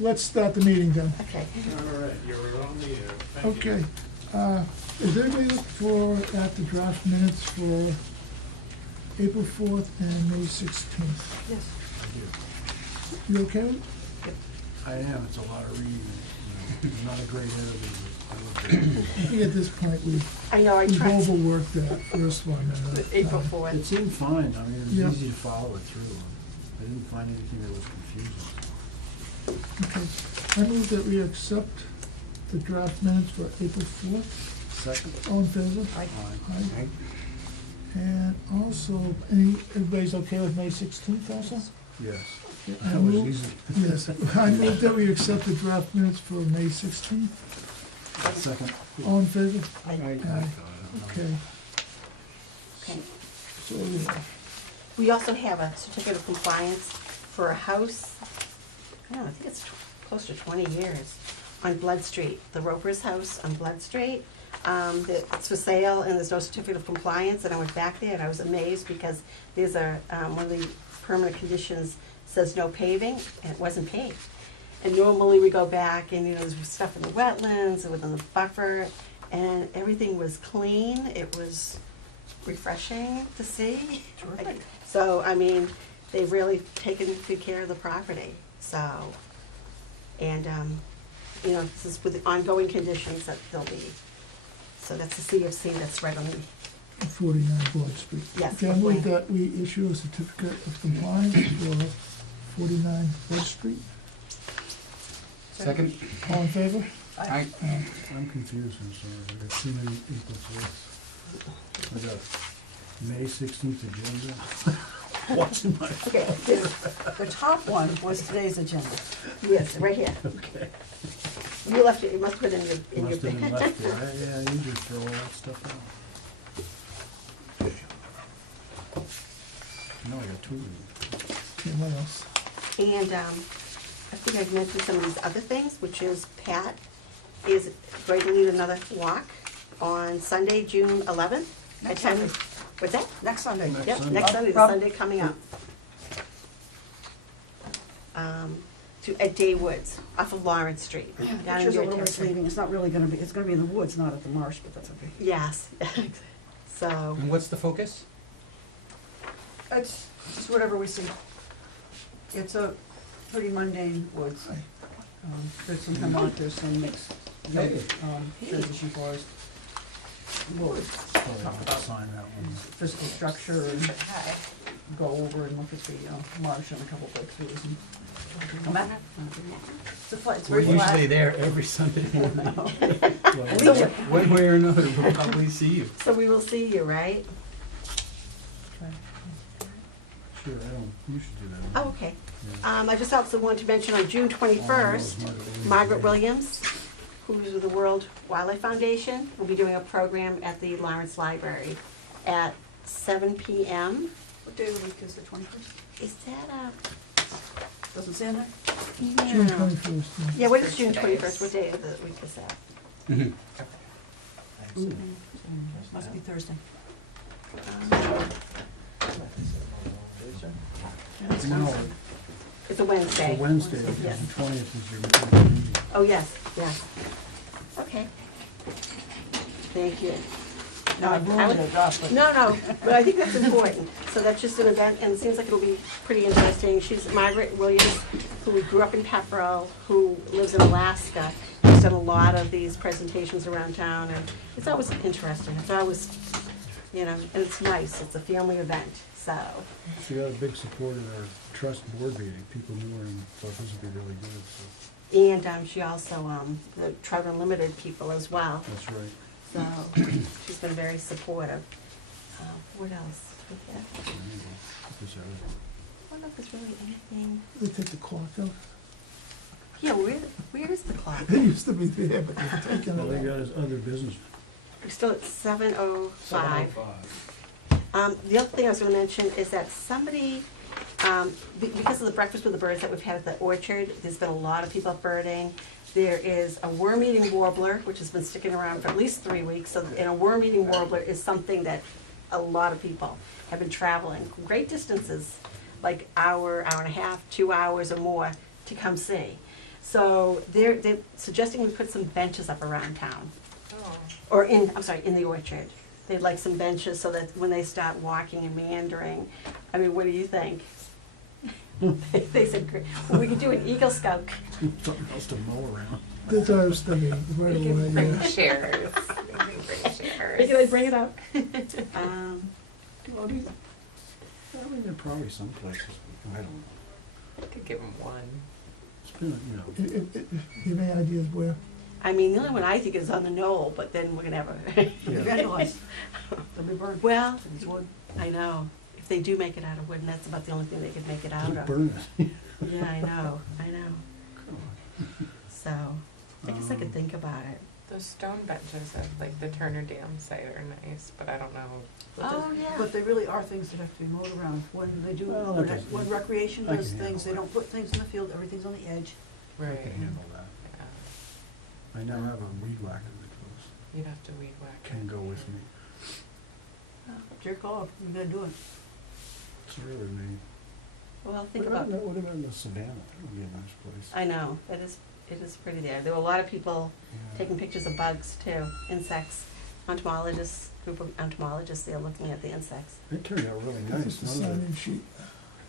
let's start the meeting then. Okay. All right, you're on the air. Thank you. Okay, is anybody looking at the draft minutes for April 4th and May 16th? Yes. You okay with it? I am, it's a lot of reading, I'm not a great editor, but I think at this point, I know, I we've tried. overworked that first one. and, April it 4th. seemed fine, I mean, it Yeah. was easy to follow it through. I didn't find anything that was confusing. Okay, I move that we accept the draft minutes for April 4th. Second? All in favor? Aye. Aye. And also, everybody's okay with May 16th also? Yes. Okay, I That was move- easy. Yes, I move that we accept the draft minutes for May 16th. Second? All in favor? Aye. Aye. Okay, Okay. so, We also have a certificate of compliance for a house, I don't know, I think it's close to 20 years, on Blood Street, the Roper's house on Blood Street. It's for sale and there's no certificate of compliance, and I went back there and I was amazed because there's one of the permanent conditions says no paving, and it wasn't paved. And normally we go back and, there's stuff in the wetlands and within the buffer, and everything was clean. It was refreshing to see. Terrific. So, I mean, they've really taken good care of the property, so. And, this is with the ongoing conditions that they'll be. So that's the CFC that's right on the, 49 Broad Street. Yes, Okay, I move 49. that we issue a certificate of compliance for 49 Broad Street. Second? All in favor? Aye. I'm confused, I'm sorry, I got too many April 4ths. I got May 16th agenda. What's in my, okay, The top one was today's agenda. yes, right here. okay. You left it, you must put it in your Must have been bag. left there, yeah, I usually throw all that stuff out. No, I got two of them. Okay, what else? And I think I've mentioned some of these other things, which is Pat is going to lead another walk on Sunday, June 11th. Next at 10 Sunday. What's that? Next Sunday. Yep, Sunday. next Sunday, the Rob- Sunday coming up. At Day Woods, off of Lawrence Street, down in Pictures a little Dorchester. misleading, it's not really gonna be, it's gonna be in the woods, not at the marsh, but that's okay. Yes, so, And what's the focus? It's just whatever we see. It's a pretty mundane woods. There's some hemlock, there's some mixed, transition forest. We'll Probably talk have to about sign that one. physical structure and go over and look at the marsh and a couple breakthroughs and come back. It's a flat, it's We're very flat. usually there every Sunday morning. Well, One way or another, we'll probably see you. so we will see you, right? Sure, you should do that. Oh, okay. Yeah. I just also want to mention on June 21st, Margaret Williams, who's with the World Wildlife Foundation, will be doing a program at the Lawrence Library at 7 p.m. What day of the week is the 21st? Is that Doesn't say on there? June no. 21st. Yeah, what is June 21st? What day of the week is that? Must be Thursday. No, It's a Wednesday. for Wednesday, Yes. the 20th is your meeting. Oh, yes, yes. Okay. Thank you. No, I ruined it, but. No, but I think that's important. So that's just an event, and it seems like it'll be pretty interesting. She's Margaret Williams, who grew up in Pepperell, who lives in Alaska. She's done a lot of these presentations around town, and it's always interesting. It's always, and it's nice. It's a family event, so. She got a big support at our trust board meeting, people knew her and thought this would be really good, so, And she also, the Trout Unlimited people as well. that's right. So she's been very supportive. What else? There you go. Put this out. I don't know if there's really anything. They take the clock out. Yeah, where is the clock? It used to be there, but they've taken All they it got out. is other business. We're still at 7:05. 7:05. The other thing I was gonna mention is that somebody, because of the breakfast with the birds that we've had at the orchard, there's been a lot of people birding. There is a worm-eating warbler, which has been sticking around for at least 3 weeks. And a worm-eating warbler is something that a lot of people have been traveling great distances, like hour and a half, 2 hours or more, to come see. So they're suggesting we put some benches up around town, Oh, or in, I'm sorry, in the orchard. They'd like some benches so that when they start walking and meandering, I mean, what do you think? They said, "Great. Well, we could do an Eagle Scout." Something else to mow around. That's what I was thinking, right we away, can bring yeah. chairs. We can bring chairs. Can I bring it up? Well, I mean, there are probably some places, I don't know. Could give them one. It's been, you know, You have any ideas where? I mean, the only one I think is on the knoll, but then we're gonna have a, yeah. Vandalized, they'll be burned. well, It's wood. I know. If they do make it out of wood, and that's about the only thing they could make it out Just of. burn it. Yeah, I know. So, I guess I could think about it. Those stone benches at like the Turner Dam site are nice, but I don't know. Oh, yeah. But they really are things that have to be mowed around. When they do, Well, when okay. when recreation I does can things, they handle don't put things in the field, everything's on the edge. I Right. can handle that. Yeah. I now have a weed whacker that goes, You'd have to weed whack. can go with me. It's your call, you gotta do it. It's really neat. Well, think What about, what about the Savannah? That would be a nice place. I know, it is pretty there. There were a lot of people Yeah. taking pictures of bugs too, insects, entomologists, group of entomologists there looking at the insects. It turned out really That's nice. just a sign-in sheet.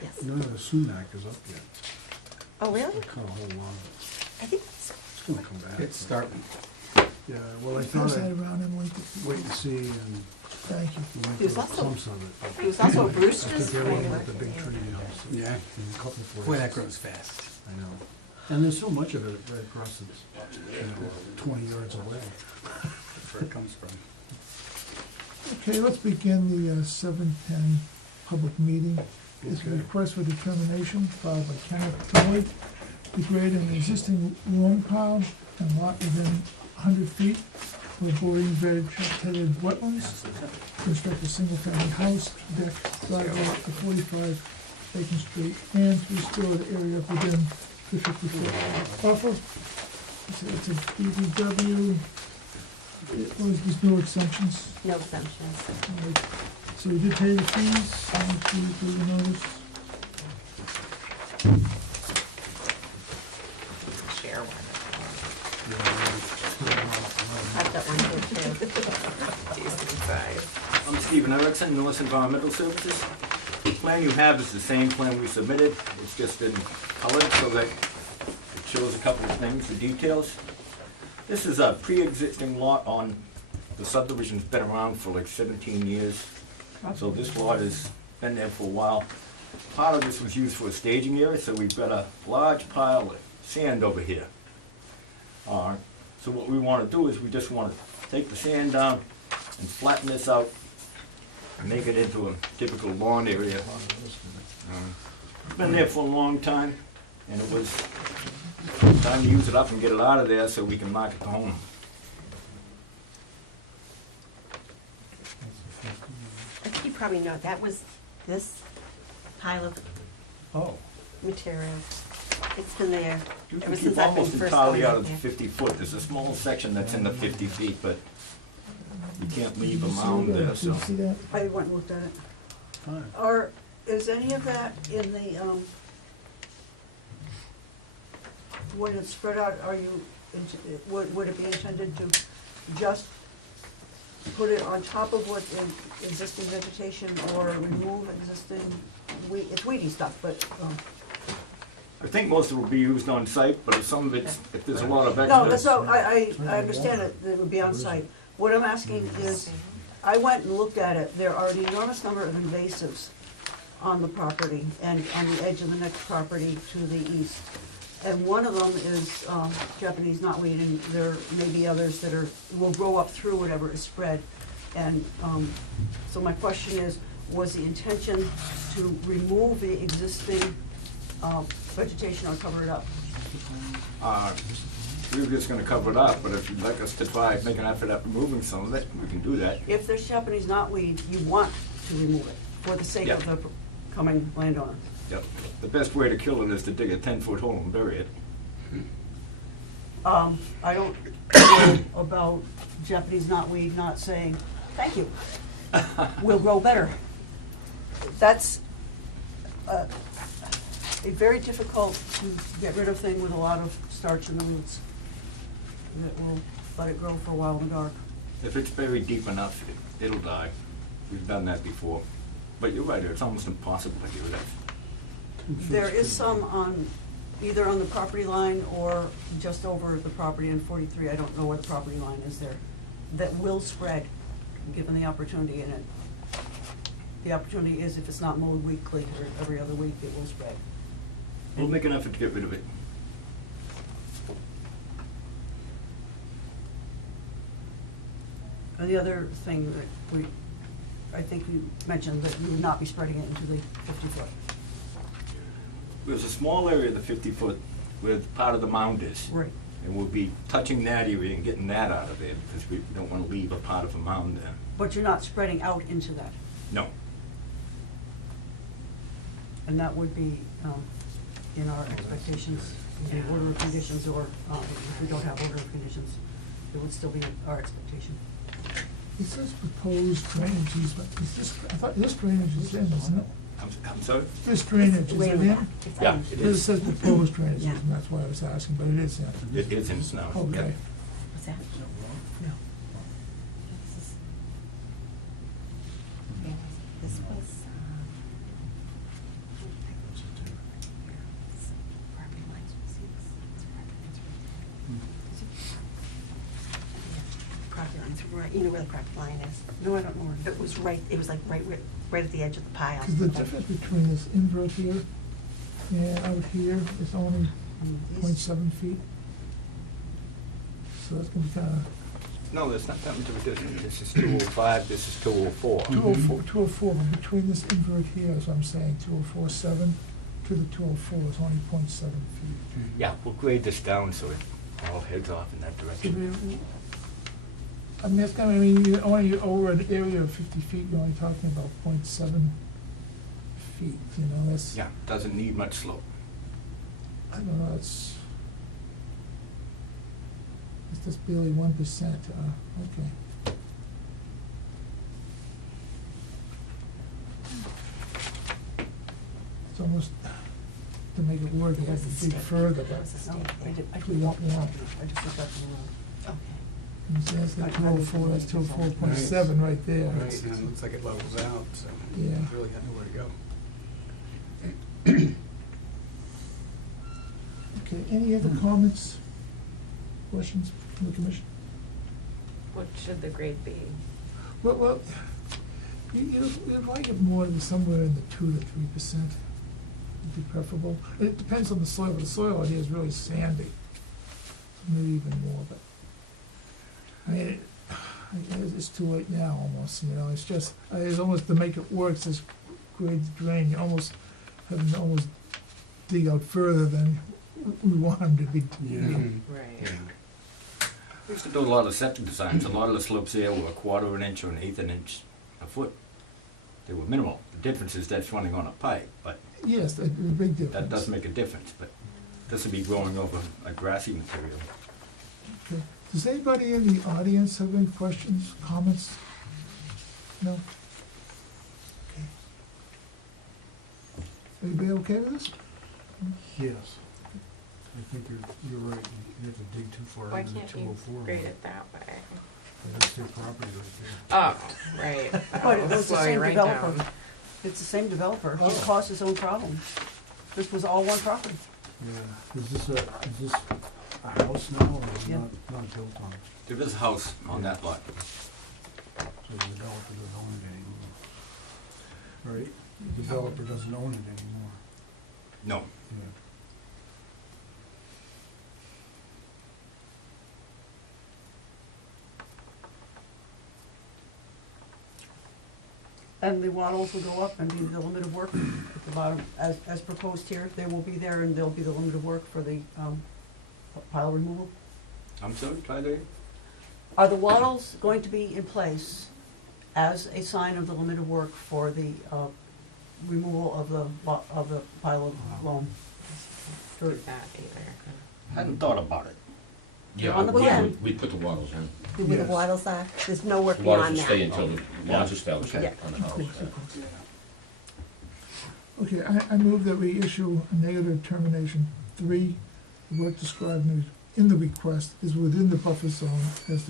Yes. None of the sumac is up yet. Oh, really? I cut a whole lot of it. I think it's, It's gonna come back. It's starting. Yeah, well, I Pass thought that I'd around, Emily. wait and see, and Thank you. we went There's through also- clumps of it. there was also a I Brewster's. took everyone with the big tree house. Yeah. And a couple for Boy, that grows fast. I know. And there's so much of it right across the, 20 yards away. That's where it comes from. Okay, let's begin the 7:10 public meeting. It's a Okay. request for determination filed by Kenneth Floyd to grade an existing loam pile and lot within 100 feet of boarding vegetated wetlands. Construct a single-family house, deck, driveway at 45 Bacon Street, and to restore the area within the 50-foot buffer. It's a DPW. There's no exemptions. No exemptions. Alright, so we did pay the fees, how much do we do the notice? Share one. I've got one here too. Decent size. I'm Stephen Erickson, Norris Environmental Services. The plan you have is the same plan we submitted, it's just been colored so that it shows a couple of things, the details. This is a pre-existing lot on, the subdivision's been around for like 17 years, so this lot has been there for a while. Part of this was used for a staging area, so we've got a large pile of sand over here. So what we want to do is we just want to take the sand down and flatten this out and make it into a typical lawn area. Been there for a long time, and it was time to use it up and get it out of there so we can market the home. I think you probably know, that was this pile of Oh, material. It's been there You ever can since keep I've been almost first entirely going out out of the there. 50 foot. There's a small section that's in the 50 feet, but you can't leave a Did you see mound that? there, Did you so. see that? I went and looked at it. fine. Is any of that in the, when it's spread out, are you, would it be intended to just put it on top of what existing vegetation or remove existing it's weedy stuff, but, I think most of it will be used on site, but if some of it's, if there's a lot of no, that's extra. not, I understand it would be on site. What I'm asking is, I went and looked at it, there are an enormous number of invasives on the property and on the edge of the next property to the east. And one of them is Japanese knotweed, and there may be others that will grow up through whatever is spread. And so my question is, was the intention to remove the existing vegetation or cover it up? We were just gonna cover it up, but if you'd like us to try, make an effort at removing some of it, we can do that. If there's Japanese knotweed, you want to remove it for the sake of Yeah. the coming landowner. Yep. The best way to kill it is to dig a 10-foot hole and bury it. I don't know about Japanese knotweed not saying, thank you, we'll grow better. That's, a very difficult to get rid of thing with a lot of starch in the roots. That will let it grow for a while in the dark. If it's buried deep enough, it'll die. We've done that before. But you're right, it's almost impossible to get rid of. There is some on, either on the property line or just over the property in 43, I don't know where the property line is there, that will spread, given the opportunity in it. The opportunity is if it's not mowed weekly or every other week, it will spread. We'll make an effort to get rid of it. And the other thing that I think you mentioned that you would not be spreading it into the 50-foot. There's a small area of the 50-foot where part of the mound is. Right. And we'll be touching that area and getting that out of there because we don't want to leave a part of a mound there. But you're not spreading out into that. No. And that would be in our expectations, in the order of conditions, or if we don't have order of conditions, it would still be our expectation. It says proposed drainage easement. Is this, I thought this drainage is in, isn't it? I'm sorry? This drainage, is Wait a it minute. in? It's Yeah, in. it It is. says proposed drainage Yeah. easement, that's why I was asking, but it is in. It is in now. Okay. Yeah. What's that? Yeah. This is- yeah, this was, property lines, see this? It's property lines right there. Property lines, right, you know where the property line is? No, I don't know. It was right, it was like right at the edge of the pile. Because the difference between this invert here and out here is only These- 0.7 feet. So that's gonna be kinda, No, there's not that much of a difference. This is 205, this is 204. 204, but between this invert here, as I'm saying, 204.7 to the 204 is only 0.7 feet. Yeah, we'll grade this down so it all heads off in that So direction. I mean, it's gonna, I mean, you're only over an area of 50 feet, you're only talking about 0.7 feet, you know, that's. Yeah, doesn't need much slope. I don't know, it's just barely 1%, okay. It's almost, to make it work, you have to dig further, but No, I we want more. I just looked up the road. Okay. You see, that's like 204, that's 204.7 right there. Right, and it looks like it levels out, so Yeah. it's really got nowhere to go. Okay, any other comments, questions from the commission? What should the grade be? Well, you'd like it more than somewhere in the 2 to 3%, would be preferable. It depends on the soil, but the soil out here is really sandy, maybe even more, but, I mean, it's too late now almost, you know, it's just, it's almost to make it work, this grade to drain, you almost, having to almost dig out further than we want them to be. Right. We used to do a lot of septic designs. A lot of the slopes there were a quarter of an inch or an eighth an inch a foot. They were minimal. The difference is that's running on a pipe, but Yes, a big difference. that does make a difference. But this would be growing over a grassy material. Okay. Does anybody in the audience have any questions, comments? No? Okay. Everybody okay with this? Yes. I think you're right, you have to dig too far Why into the can't two you oh four. grade it that way? That's their property right Oh, right. But That'll it was the slow you same right developer. down. It's the same developer. He Oh. caused his own problems. This was all one property. there. Yeah, is this a house now, or is it Yeah. not built on? There is a house on that lot. So the developer doesn't own it anymore. Right? The developer doesn't own it anymore. No. Yeah. And the wattles will go up and be the limit of work at the bottom, as proposed here. They will be there and they'll be the limit of work for the pile removal. I'm sorry, try that. Are the wattles going to be in place as a sign of the limit of work for the removal of the pile of loam? Do that either. Hadn't thought about it. Yeah, On the we- plan. we put the wattles in. With the Yes. wattles are, there's no work The wattles beyond will stay that. until the lawns established Okay. on the house. Okay, I move that we issue a negative determination. 3, the work described in the request is within the buffer zone as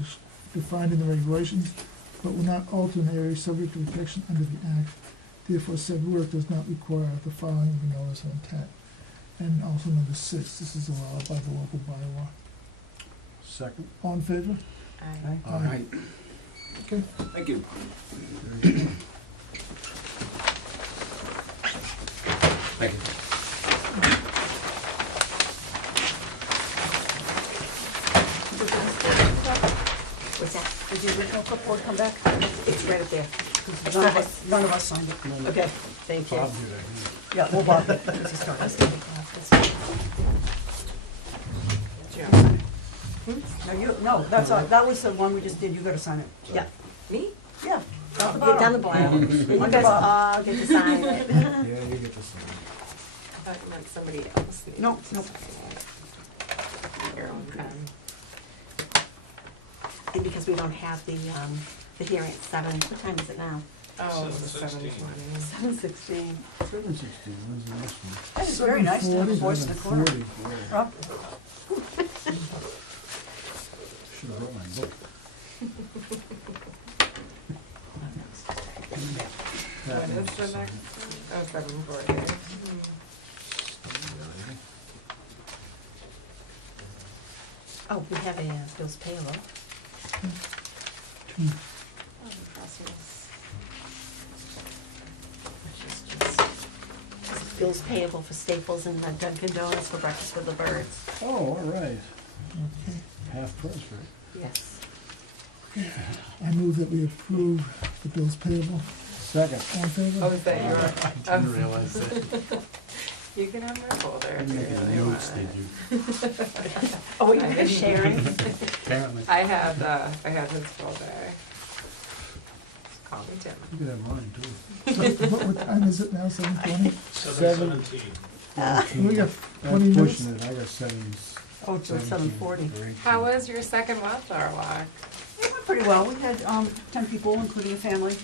defined in the regulations, but will not alter an area subject to protection under the Act. Therefore, said work does not require the filing of a notice of intent. And also number 6, this is allowed by the local bylaw. Second. All in favor? Aye. All right. Okay. Thank you. Thank you. What's that? Did the original clipboard come back? It's right up there. None of us signed it. Okay, thank you. Bob did, I think. Yeah, well, Bob, Do you want no, that's, that was the one we just did, you gotta sign it. Yeah. me? Yeah. Down the Get down the bottom. bottom. And you guys all get to sign it. Yeah, you get to sign. I thought you meant somebody else needed No, to no. sign it. Your own pen. And because we don't have the hearing at 7, what time is it now? Oh, it was 7:16. 7:20. 7:16. 7:16, where's the next one? That is very nice to have a voice in the corner. 7:40, yeah. Rob, Should've brought my book. When is the next one? Oh, 7:40. Oh, we have a bills payable. Oh, process. Which is just bills payable for Staples and Dunkin' Donuts for breakfast with the birds. Oh, all right. Okay. Half price, right? Yes. I move that we approve the bills payable. Second. All in favor? Oh, is that your? I didn't realize that. You can have my folder I'm if you making really notes, want. did you? Oh, you guys sharing? Apparently. I have his folder. Just call me Tim. You could have mine too. What time is it now, 7:20? 7:17. We got I'm 20 minutes. pushing it, I got 7. oh, it's at 7:40. How was your second wildflower walk? It went pretty well. We had 10 people, including a family.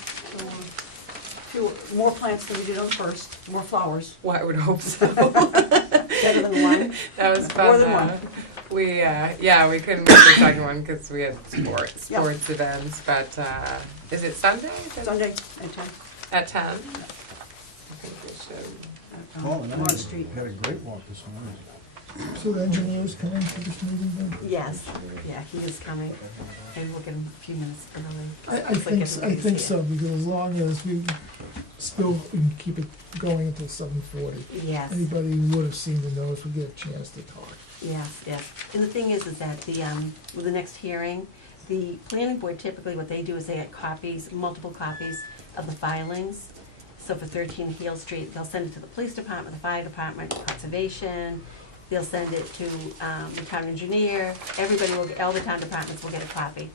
Few more plants than we did on the first, more flowers. Well, I would hope so. Better than one? That was fun. More than though. one. We we couldn't make the second one because we had sports Yeah. events. But is it Sunday? Sunday at 10. At 10. I think we should. Oh, and I Water Street. had a great walk this morning. So the engineer's coming to this meeting then? Yes, yeah, he is coming. Maybe we'll get him a few minutes early. I Looks like think everybody's so, here. because as long as we still can keep it going until 7:40. Yes. Anybody who would have seen the notice would get a chance to talk. Yes, yes. And the thing is that with the next hearing, the planning board typically, what they do is they get copies, multiple copies of the filings. So for 13 Heel Street, they'll send it to the police department, the fire department, conservation. They'll send it to the town engineer. Everybody will, all the town departments will get a copy.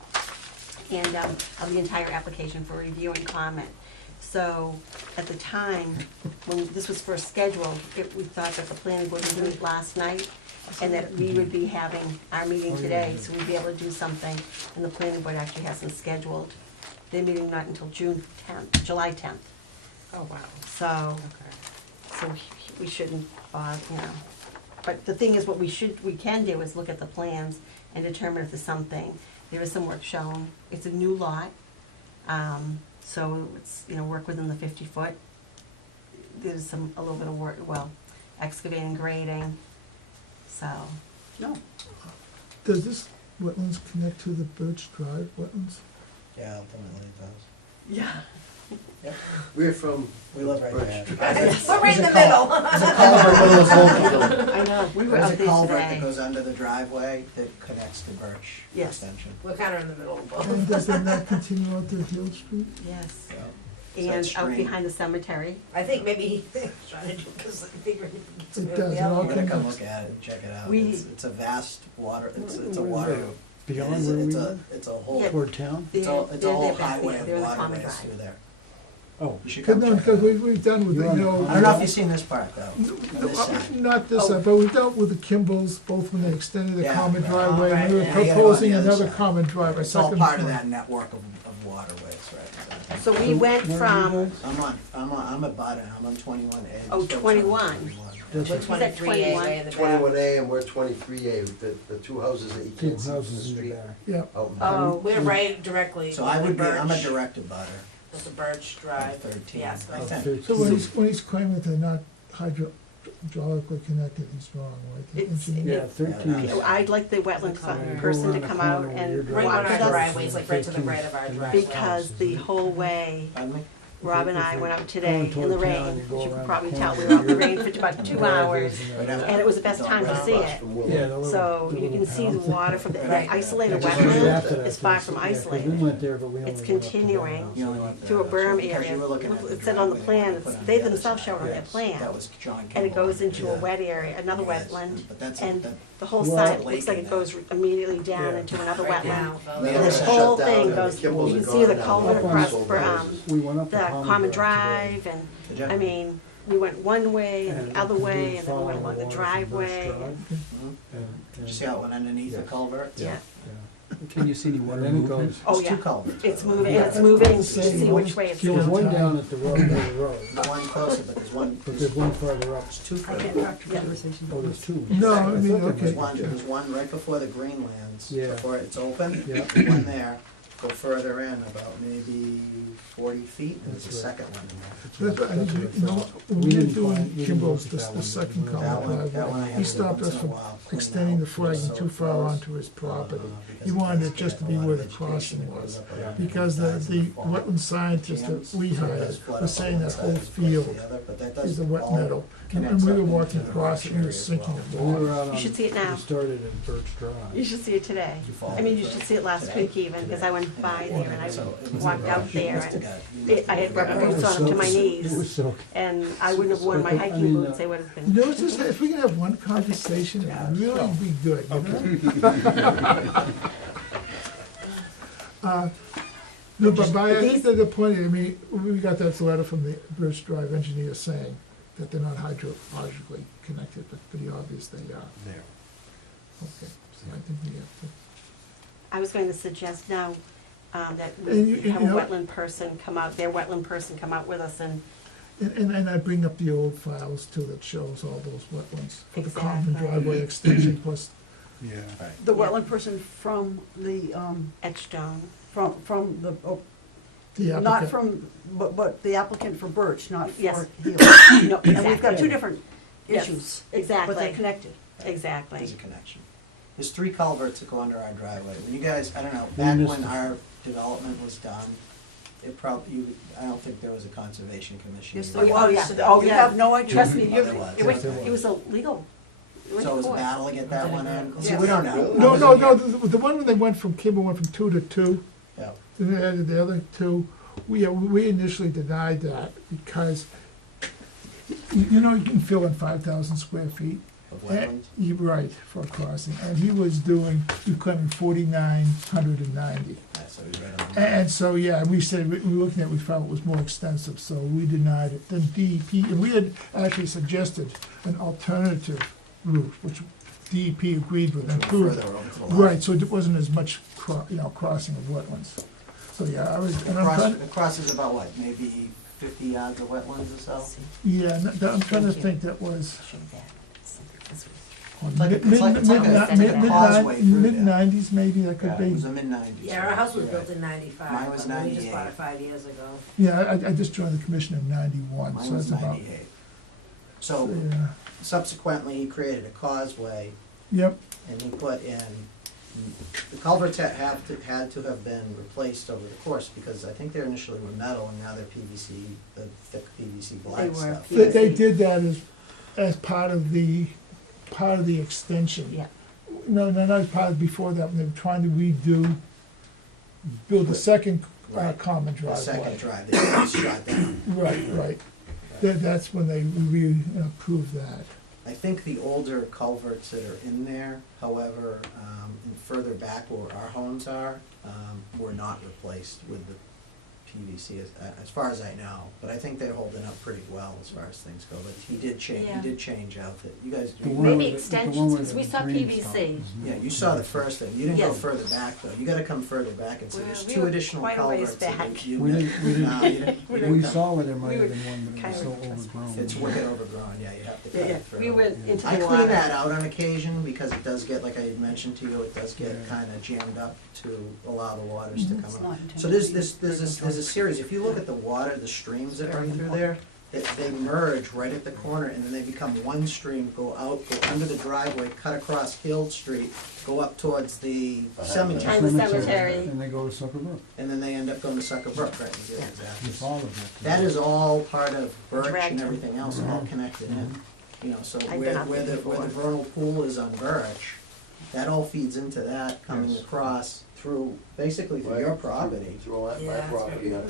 And of the entire application for review and comment. So at the time, when this was first scheduled, we thought that the planning board would meet last night and that we would be having our meeting today, so we'd be able to do something. And the planning board actually hasn't scheduled their meeting not until July 10th. Oh wow. So, Okay. so we shouldn't bother, But the thing is, what we can do is look at the plans and determine if there's something. There is some work shown. It's a new lot. So it's, work within the 50-foot. There's a little bit of work, excavating, grading, so. No. Does this wetlands connect to the Birch Drive wetlands? Yeah, ultimately it does. Yeah. We're from. We live right there. We're right in the middle. There's a culvert, I know, we were there's out a there culvert that today. goes under the driveway that connects to Birch Yes. Extension. We're kind of in the middle of both. And does it not continue out to Hill Street? Yes, Yeah. So and it's out stream. behind the cemetery. I think maybe he's trying to do, because I think It does, it all I'm gonna come connects. look at it and check it out. We- It's a vast water, it's a Where is water. that? Beyond it's- where we it's a- live? It's a whole, Yeah. Toward town? it's a They're whole back highway there. of They're in the common waterways drive. through there. Oh. You should Good, come no, check because it out. we've done with, You're the, on you the know. I don't know if you've seen this part though. on this side. Not this Oh. side, but we've dealt with the Kimballs, both when they extended the Yeah, common right. driveway, and we were Yeah, you gotta go on proposing the other another side. common driveway, It's all second part of floor. that network of waterways, right? So So we went Where are you from, guys? I'm a butter, I'm on 21A. Oh, 21. We're That's- 23 A way in the back. 21A and we're 23A, the two houses that you Two can't see from the houses in the street. back. Yeah, Out in back. oh, We're right directly. So I with would be, I'm a Birch, direct butter with the Birch of Drive. 13. Yes, I that's think. so when he's claiming that they're not hydraulically connected, he's wrong, right? The It's- engineer- Yeah, 13. I'd like the wetland Yeah. person to Go around come the out corner and where right you're on walk our with us. driveway, it's like right to the right of our driveway. Because the whole way, Pardon me? Rob and I went out today Going in the toward town, rain, you go which you can around probably the tell, we corner, were out in the you're- rain for about 2 Driveways hours, and that. and it was the best time to see Across it. from Willow. Yeah, the little- So the you can little see the town. water from the Right. isolated Just right after wetland that, is far from yeah, 'cause we isolated. went there, but we only It's went up to continuing. Brown You House. only went Through a there, berm because area. you were looking at the It said on the driveway plan, they put on they the other themselves side. showed on their Yes. plan. That was John And it Kimball. goes into a Yeah. wet area, another Yes, wetland, but that's- and that- the whole Well, side lake looks like in it there. goes immediately down Yeah. into another Right wetland. now. The And other this side- whole shut down thing and goes, the Kimball's you are can see the gone now. culvert Up on across Soul for, Brothers. We went up the to common today. drive, and, Did you? I mean, we went one way and And the other we way, did and then we went follow along the water from Birch driveway. Drive, and- Mhm. and- Did you see how it went underneath the Yeah. culvert? Yeah, yeah. Can you see any water And then it movement? goes, Oh, There's yeah. two culverts. it's by the way. moving, Yeah. it's moving, to Same see one. which way it's There's there's going. one down at the road, near the road, There's one closer, but there's one, but there's one further up. there's two I further. can't talk to Yeah. conversation. Oh, there's two. No, I thought mean, there okay. was There's one right before the Greenlands, Yeah. before it's open, Yeah. there's one there. Go further in, about maybe 40 feet, and there's a That's right. second one in there. That's what I That's think, what I you know, thought. when We we were didn't doing find- we didn't Kimball's, look at that the one. second That common That one I driveway, have he to do stopped once us in a from while, clean extending out, the flagging so too it far flows, onto his property. because He it wanted does it just get to a be lot where of the vegetation crossing that was. goes up around Because the the sides of the fall. wetland scientist that Jams, we so it hired does flood was up saying on that one whole side as opposed to the field other, but that is does a wet all meadow. And connects we were up into walking the across it, and we were area as sinking well. of When we water. were out on. You should see it now. We started in Birch You Drive. should see it today. You follow I mean, you it should see it last today? week even, because I went by there and I So it was walked a out rush. there You must have and got- you must I had have rubber got- It boots was on up to my so- It was knees, so, and I wouldn't have worn my But, I hiking mean, boots, they would have been. You know, it's just, if we can have one conversation, it would really be good, you know? No, but I think that the point, I mean, we got that letter from the Birch Drive engineer saying that they're not hydrologically connected, but pretty obvious they are. There. Okay, so I think we have to. I was going to suggest now that And we you have a know- wetland person come out, their wetland person come out with us and, And I bring up the old files too that shows all those wetlands for the common Exactly. driveway extension plus Yeah. The Yeah. wetland person from the, Edgestone. from the, oh, the applicant. not from, but the applicant for Birch, not Yes. for Healy. No, And we've got exactly. two different Yes, issues, exactly. but they're connected. Exactly. There's a connection. There's 3 culverts that go under our driveway. When you guys, I don't know, We back missed when it. our development was done, it probably, I don't think there was a conservation commission. Yes, either. there Oh, was. yeah. Oh, You yeah. have no idea. Trust me, Oh, you're, there was. it went, Yes, there it was illegal. It went So it was a forth. battle to get that one in? See, Yeah. we don't know. No, I no, wasn't no, here. the one when they went from, Kimball went from 2 to 2, Yeah. then they added the other 2. We initially denied that because, you know, you can fill in 5,000 square feet. Of wetlands. You're right, for a crossing, and he was claiming 4,990. Yeah, so he's right on the. And so, yeah, we said, we were looking at, we felt it was more extensive, so we denied it. Then DEP, and we had actually suggested an alternative route, which DEP agreed with and Which were approved. further over to the left. Right, so it wasn't as much, crossing of wetlands. So, yeah, I was, and I'm trying, It crosses about what, maybe 50 yards of wetlands or so? yeah, I'm trying to think that was It's like a- it's like- it's like a- it's like a causeway through there. mid-90s, maybe, that Yeah, could it be. was the mid-90s. Yeah, our house was Right. built in 95, Mine was but we just 98. bought it 5 years ago. Yeah, I just joined the commission in 91, so Mine was that's about. 98. So Yeah, subsequently, he created a causeway, yep, and he put in, the culverts had to have been replaced over the course, because I think they initially were metal, and now they're PVC, the thick PVC They black were stuff. they did that as part of the extension. Yeah. No, not part of, before that, when they were trying to build a second Right. common The driveway. second drive, they just shot down. Right. That's when they approved that. I think the older culverts that are in there, however, and further back where our homes are, were not replaced with the PVC PVC as far as I know, but I think they're holding up pretty well as far as things go, but he did change out that, you guys, The one Maybe with the- the extensions, one with because we the saw green PVC. stuff, isn't yeah, it? you saw the first thing, you didn't go Yes. further back though, you gotta come further back and say, there's We two were additional quite a ways culverts. that back. you- We didn't, we No, you didn't, didn't we come. saw where there might we have were been one, but it kind was of so trespassing. overgrown. It's wicked overgrown, yeah, you have to Yeah, cut yeah, it through. we went into I the clean water. that out on occasion because it does get, like I had mentioned to you, it does get Yeah. kinda jammed up to allow the waters to Mhm. come It's up. not So there's a series, if you look at the water, the streams that run through there, they merge right at the corner and then they become one stream, go out, go under the driveway, cut across Hill Street, go up towards the cemetery, Behind the cemetery. And they go to Sucker Brook. and then they end up going to Sucker Brook, right, you did, Yeah. exactly. It's all of it. That is all part of Birch Dragged and in. everything else, all connected in. You know, so I've been where, up where there the, where the before. vernal pool is on Birch, that all feeds into that, coming Yes. across through, basically through your property, Through my Yeah, that's property on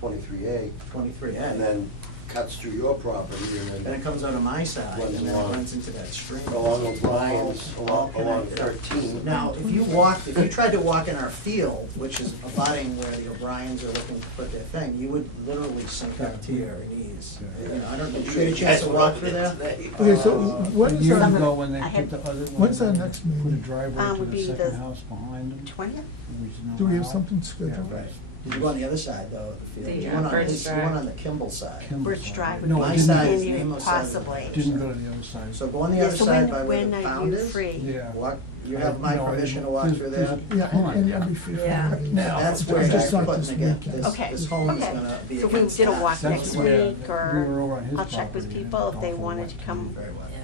23A, 23A. and then cuts through your property, and Then then it comes out of my side, Runs and then it along. runs into that stream. along O'Brien's, All along connected up. 13. Now, if you tried to walk in our field, which is abutting where the O'Briens are looking to put their thing, you would literally sink up to your knees. Yeah. You know, I don't, did you get a chance to walk through there? Okay, so when is Years our, ago, when they I had- put the other. When's our when they next Put a meeting? driveway to would the be second the house behind them. 20th? we should know do we have how. something Yeah, scheduled? Right. Did you go on the other side, though, of the field? The, You went on Birch his- you Drive. went on the Kimball side. Kimball Birch side. Drive would No, be My I didn't, side in is you Amos side. possibly. didn't go to the other side. So go on the Yeah, other so side by where when the are pound you is. free? Yeah. Walk, you have my No, permission to walk there's- through there's there? a Yeah, pond and there. I'd be free. Yeah. Now, That's I where just they're saw putting this again, weekend. Okay. this home is Okay. gonna be So we against did a that. walk That's next where- week, we were or over on his I'll check with property, and people if it's they awful wanted wet to too. come. Very well. Yeah.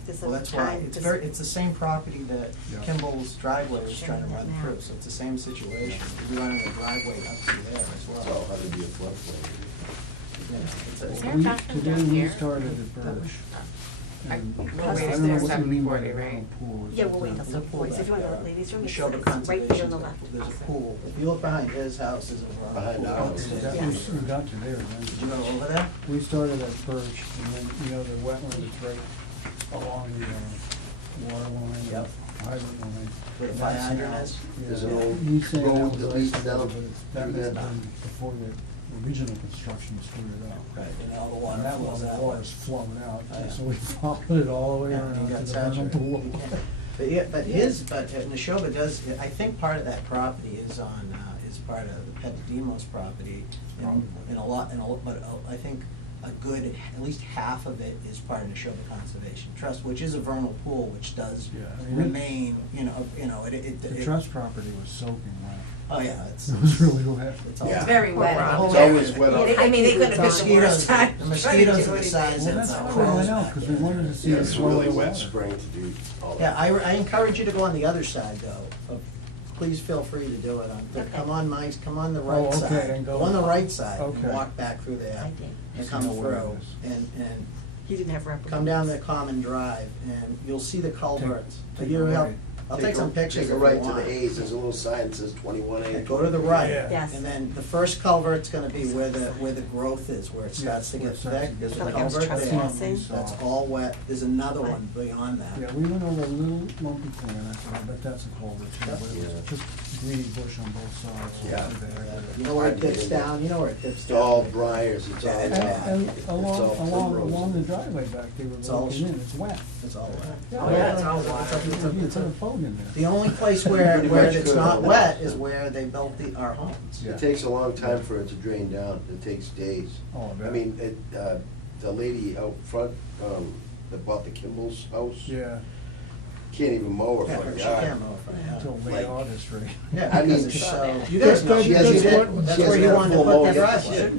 If there's Well, a that's why, time. it's this- very, it's the same property that Yeah. Kimball's driveway was trying to Sharing run that through, now. so it's the same situation. We're running a driveway up through there as So well. how to be a floodplain. You know, it's Is a- there a We- bathroom Today down we here? started at Birch. I- And we'll I wait don't till know what you mean by 7:40, the right? vernal pool. Is Yeah, that we'll wait the- till some point. If you want to go to the ladies' room, The it's Neshoba right there on Conservation, the left. there's a pool. If you look behind his house, there's a Behind pool. our Oh, house. that Yeah. was- we got to there then. Did you go over there? We started at Birch, and then, you know, the wetland is right along the, water line, Yep. hydrant line. Where the That's fire hydrant now- is? There's an yeah. old He's saying road was that leads isolated, down but it's- through That was there. done before the original construction was figured out. Right, and all the And water that flows was, the that way. water's flowing out, Oh, yeah. so we followed it all the way Yeah, around you to got the vernal saturated. pool. You can't. But yeah, Neshoba does, I think part of that property is on, is part of the Petademos property. And a lot, but I think a good, at least half of it is part of Neshoba Conservation Trust, which is a vernal pool, which does Yeah, I mean, remain, The trust property was soaking wet. Oh, yeah, it's. It was really wet. It's all- Yeah. It's very wet. The whole It's area. always wet out. I mean, they couldn't have The picked the mosquitoes, worst time. the mosquitoes are the size Well, of that's the cool, I rose know, back because we there. wanted to see Yeah, it it's a flow really the wet water. spring to do all that. Yeah, I encourage you to go on the other side, though. Please feel free to do it. Okay. Come on the Oh, right okay, side. and go- Go on the right side and Okay. walk back through there I did. and So come know where it through. is. And He didn't have representatives. come down the common drive and you'll see the culverts. take You a have- right. I'll take some pictures Take if a you right to want. the A's, there's a little sign that says 21A. Yeah, go to the right. Yeah. Yes. And then the first culvert's gonna be where the growth is, where it starts to Yeah, get where it starts to thick. get There's thick. a Like I was culvert there. trespassing. That's all wet. There's another one beyond Yeah, that. we went over a little lumpy thing, and I thought, I bet that's a culvert, too, but it Yeah. was just greeny bush on both sides. so Yeah. it was bad. You know where it Hard to get dips in there. down? You know where it dips It's down? all briars, it's all. Yeah, And, it's and It's along, all along primrose. the driveway back, they were It's all looking in, it's wet. It's all wet. Oh, yeah, it's all water. You put a boat in there. The only place where Pretty much it's could. not wet is where they built our homes. Yeah. It takes a long time for it to drain down, it takes days. Oh, I I bet. mean, the lady out front, that bought the Kimball's house, Yeah, can't even mow her Yeah, front she yard. can't mow it from until there. late Like- August, right? Yeah, I mean, because it's so, you That's- guys know, she hasn't that's had- that's she where hasn't you had a wanted to full put mow the yet. driveway.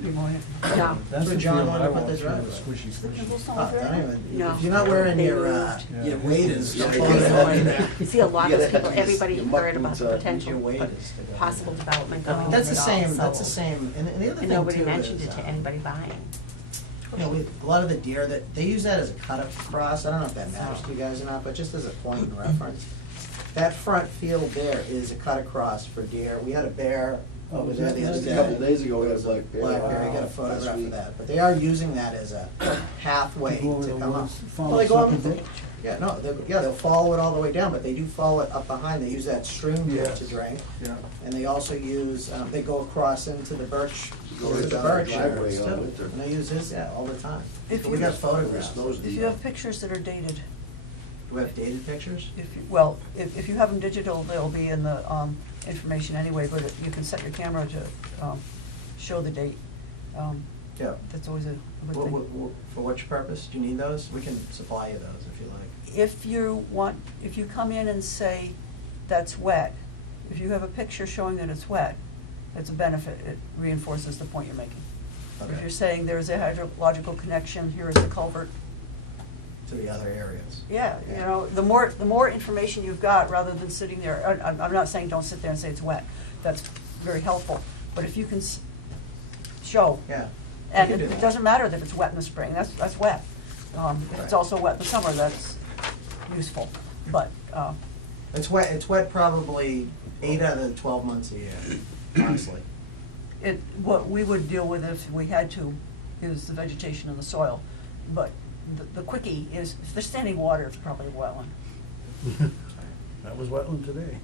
No. That's where the John field wanted I to put walked the through, driveway. the squishy, squishy. Oh, don't even, No. if you're not wearing They your, moved. your waders, Yeah, don't you bother gotta walking have- there. You see a lot You of gotta people, have everybody your heard about boots the on. potential, Use your but waders to go. possible development going That's the on, same, that's so- the same, and the other And thing nobody too mentioned is, it to anybody buying. you know, a lot of the deer that, they use that as a cut across, I don't know if that matters to you guys or not, but just as a point of reference. That front field there is a cut across for deer. We had a bear over there the other A day. couple days ago, we had a black bear. Black bear, you got a Last photograph week. of that, but they are using that as a pathway Go over to the come up. woods, Well, follow they go Sucker up, Brook. yeah, no, they'll follow it all the way down, but they do follow it up behind, they use that stream bed Yes. to drink. Yeah. And they also use, they go across into the Birch Go right the down the birch area driveway too. on winter. And I use his, yeah, all the time. If We you- got photographs. Snows If deep. you have pictures that are dated, Do we have dated pictures? well, if you have them digital, they'll be in the, information anyway, but you can set your camera to, show the date. Yeah. That's always a good What, thing. for which purpose? Do you need those? We can supply you those if you like. If you come in and say that's wet, if you have a picture showing that it's wet, it's a benefit, it reinforces the point you're making. If Okay. you're saying there's a hydrological connection, here is the culvert, To the other areas. yeah, you know, the more information you've got, rather than sitting there, I'm not saying don't sit there and say it's wet, that's very helpful, but if you can show, Yeah. and We can do it that. doesn't matter if it's wet in the spring, that's wet. If it's Right. also wet in the summer, that's useful, but, It's wet probably 8 out of the 12 months a year, honestly. what we would deal with if we had to is the vegetation in the soil. But the quickie is, if there's standing water, it's probably a wetland. That was wetland today.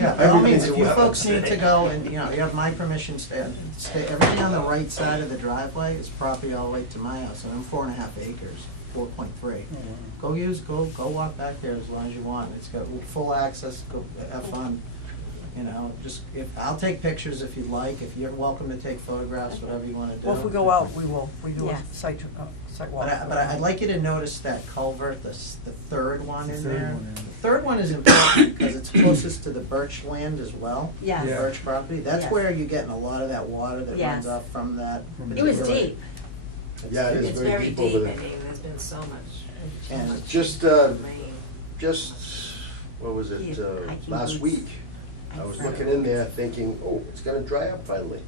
Yeah, by all means, if you Everything's folks wet. need to go and, you know, you have my permission, stay, everything on the right side of the driveway is property all the way to my house, and I'm 4.5 acres, 4.3. Go walk back there as long as you want, it's got full access, go have fun. You know, I'll take pictures if you'd like, if you're welcome to take photographs, whatever you wanna do. Well, if we go out, we do a Yeah. site walk. But I'd like you to notice that culvert, the third one The in third there. one, yeah. The third one is important because it's closest to the birch land as well. Yes. The Yeah. birch property, that's Yes. where you're getting a lot of that water that runs Yes. off from that. From It was particular- deep. Yeah, it is It's very very deep deep, over I there. mean, there's been so much And Just, rain. what was it, Yeah, hiking last boots. week, I was looking in there thinking, oh, it's gonna dry up finally.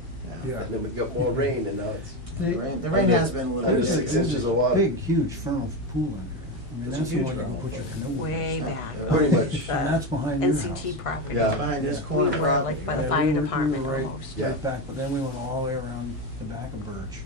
Yeah. And then we got more rain and now it's, the rain has been a little Under bit. 6 inches of water. Big, huge vernal pool under there. I mean, It's a that's the huge one you can vernal put your pool. canoe in. Way back. pretty much, And that's behind your house. NCT property. Yeah. Behind this Yeah. corner We were property. like by the Yeah, fire we were department right- almost. Yeah. Right back, but then we went all the way around the back of Birch,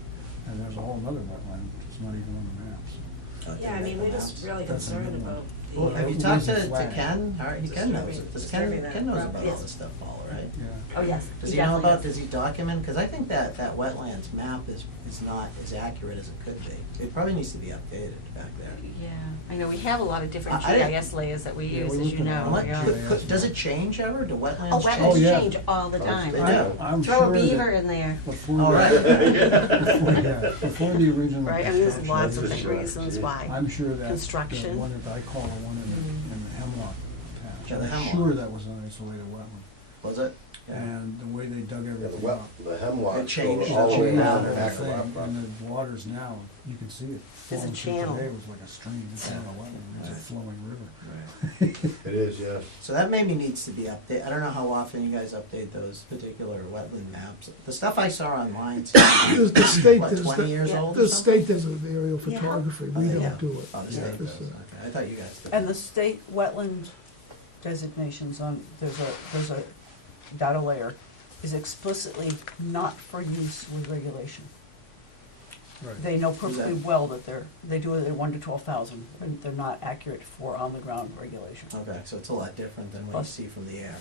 and there's a whole nother wetland, it's not even on the maps. Yeah, I mean, we're just really That's concerned another one. about the. Well, have you Who's talked the to flag? Ken? All right, Ken knows it. Does Disturbing Ken that knows about property. all this stuff, Paul, right? Yeah. Oh, yes. Does he he know definitely about, does. does he document, because I think that wetlands map is not as accurate as it could be. It probably needs to be updated back there. Yeah, I know, we have a lot of different I didn't- GIS layers that we Yeah, use, we as looked you at know. all that. yeah. Does it change ever? Do wetlands Oh, change? wetlands yeah. change all the time. They do. I'm Throw a sure that beaver in there, Before All that- right. Before the original right? I mean, there's construction, lots of That's different right. reasons Yeah. why. I'm sure that the Construction. one that I call the one in the Hemlock Yeah, patch, the I'm Hemlock. sure that was an isolated wetland. Was it? And the way they dug yeah, everything the up. the hemlock. It changed go all the way Changed down the the whole back of our thing, property. and the waters now, you can see it There's a flowing through channel. today, it was like a stream, it's not a wetland, it's a Right. flowing river. It is, yeah. So that maybe needs to be updated. I don't know how often you guys update those particular wetland maps. The stuff I saw online, The state what, does, 20 years yeah, old or the something? state does it with aerial Yeah. photography, Oh, we they don't do. do it. Oh, the Yeah, state does, this, okay. I thought you guys did. And the state wetland designations there's a data layer, is explicitly not for use with regulation. Right. They know perfectly that- well that they do it at 1 to 12,000, and they're not accurate for on-the-ground regulation. Okay, so it's a lot different than what you Plus- see from the air.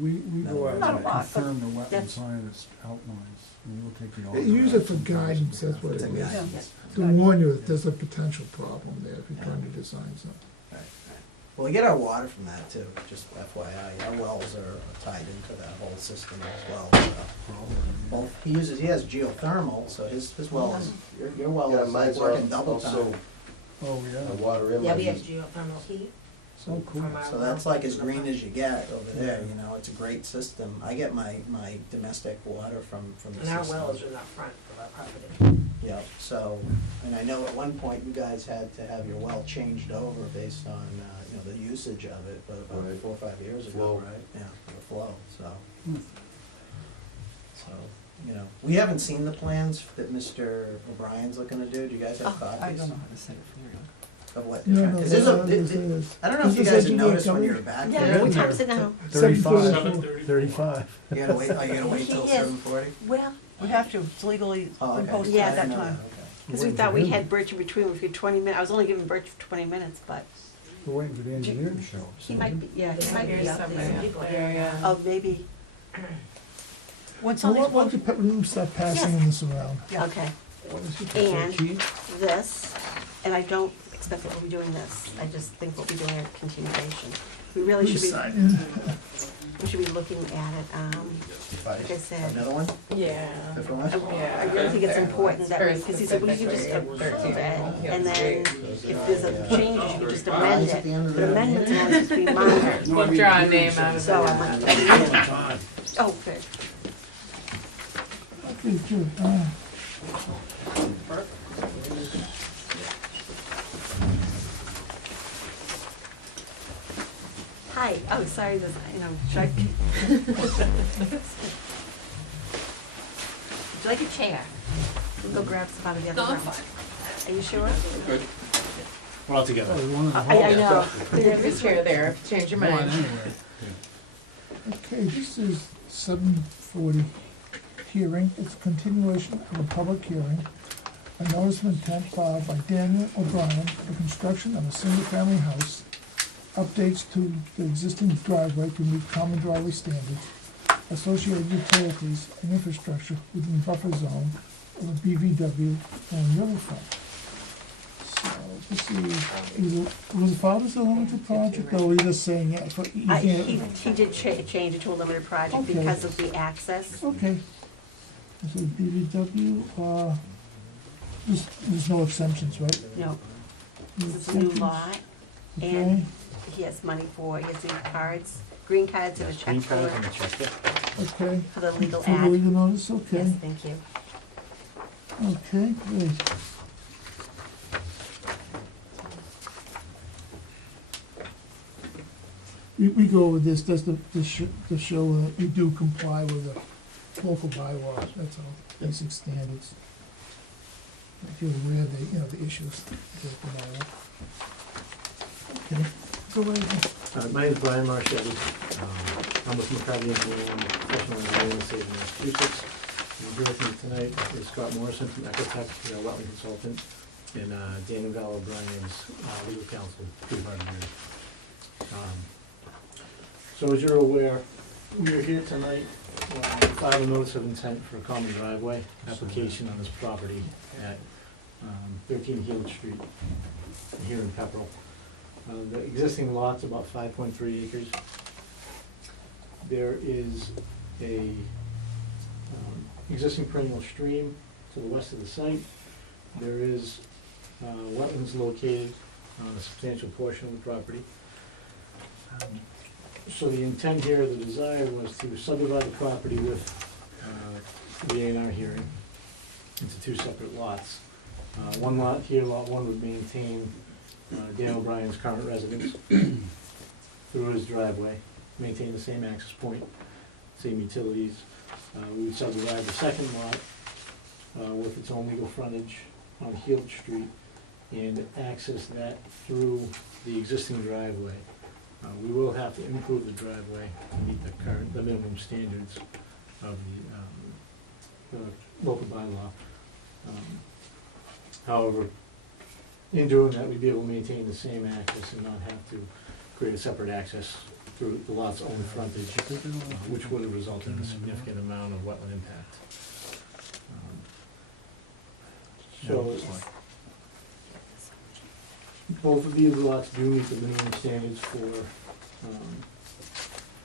We Not go out a and lot, but confirm the wetland that's- science outlines, and we'll take the. They use it for autograph and guidance, things that's what It's it a is. guidance. To warn you that there's a potential problem there if you're trying to design something. Right, right. Well, we get our water from that too, just FYI. Our wells are tied into that whole system as well, so. Both, he has geothermal, so his well is, your well Yeah, is like mine's working double also time. Oh, a yeah, water in my Yeah, we have heat. geothermal heat. so cool. from our So well. that's like as green as you get over there, Yeah. you know, it's a great system. I get my domestic water from the And system. our well is in the front of our property. Yep, so, and I know at one point you guys had to have your well changed over based on, you know, the usage of it, but about Right. 4 or 5 years ago, Flow. right? Yeah, the flow, so. Hmm. So, you know, we haven't seen the plans that Mr. O'Brien's looking to do. Do you guys have Oh, copies? I don't know how to say it for you. Of what? No, no, 'Cause that's there's a- not th- what th- it is. I don't know if Is you this guys have engineer noticed when coming? you're back Yeah, there. what time is it now? 35, 35. You gotta wait, oh, you gotta wait till Yes. 7:40? Well, We have to, it's legally Oh, okay. imposed Yeah. at I that didn't know time. okay. because we thought we had Birch in between for 20 minutes, I was only giving Birch 20 minutes, but We're waiting for the engineer to show. he might be, yeah, he might be There's up some there. people here, yeah. Oh, maybe, When So something's, why don't you start passing this around? Okay. And this, and I don't expect that we'll be doing this, I just think we'll be doing a continuation. We really should be, we should be looking at it, like I said. Another one? Yeah. Different one? I really think it's important that we, Very because he said, well, you can just specific, very approve it, Yeah, and then it's if there's a change, you can just amend At the it. end of But the amendments will always be minor, We'll draw a name out of so it. I'm like, oh, good. Okay, good. Hi, oh, sorry, this, should I? Would you like a chair? We'll go grab some out of the other room. Are you sure? We're all together. I know. There's a chair there, change your mind. Okay, this is 7:40 hearing. It's a continuation of a public hearing. A notice of intent filed by Daniel O'Brien for construction of a single-family house. Updates to the existing driveway to meet common driveway standards. Associated utilities and infrastructure within the buffer zone of the BVW and riverfront. So this was it filed as a limited project, or were you just saying, yeah, you can't? He did change it to a limited project Okay. because of the access. Okay. So BVW, there's no exemptions, right? No, No it's a new exemptions. lot, Okay, and he has money for, he has the cards, green cards and a check for okay. for the legal For the ad. legal notice, Yes, okay, thank you. okay, great. We go over this, just to show that we do comply with the local bylaws, that's all, basic standards. If you're aware of the issues, local bylaw. Okay, go right ahead. My name is Brian Marchetti. I'm with McCarthy Engineering, professional engineering in the state of Massachusetts. And here with me tonight is Scott Morrison from Ecotech, our wetland consultant, and Daniel Val O'Brien's legal counsel, Steve Hardin. So as you're aware, we are here tonight to file a notice of intent for a common driveway application on this property at 13 Heald Street here in Pepperell. The existing lot's about 5.3 acres. There is a existing perennial stream to the west of the site. There is wetlands located on a substantial portion of the property. So the intent here, the desire was to subdivide the property with the A&R hearing into two separate lots. One lot here, lot one, would maintain Dan O'Brien's current residence through his driveway, maintain the same access point, same utilities. We would subdivide the second lot with its own legal frontage on Heald Street and access that through the existing driveway. We will have to improve the driveway to meet the minimum standards of the local bylaw. However, in doing that, we'd be able to maintain the same access and not have to create a separate access through the lot's own frontage, which would have resulted in a significant amount of wetland impact. So, both of these lots do meet the minimum standards for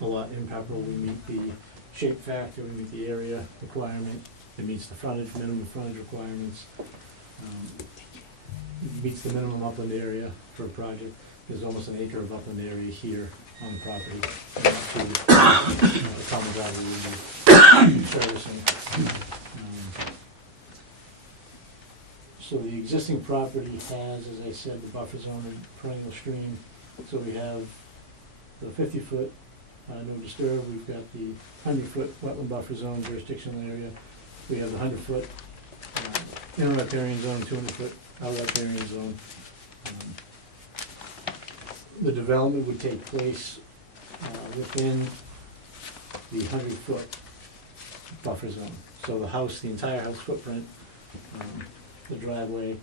a lot in Pepperell. We meet the shape factor, we meet the area requirement, it meets the frontage, minimum frontage requirements. It meets the minimum upland area for a project. There's almost an acre of upland area here on the property. The common driveway will be servicing. So the existing property has, as I said, the buffer zone and perennial stream. So we have the 50-foot no disturb, we've got the 100-foot wetland buffer zone jurisdictional area. We have the 100-foot inner riparian zone, 200-foot outer riparian zone. The development would take place within the 100-foot buffer zone. So the house, the entire house footprint, the driveway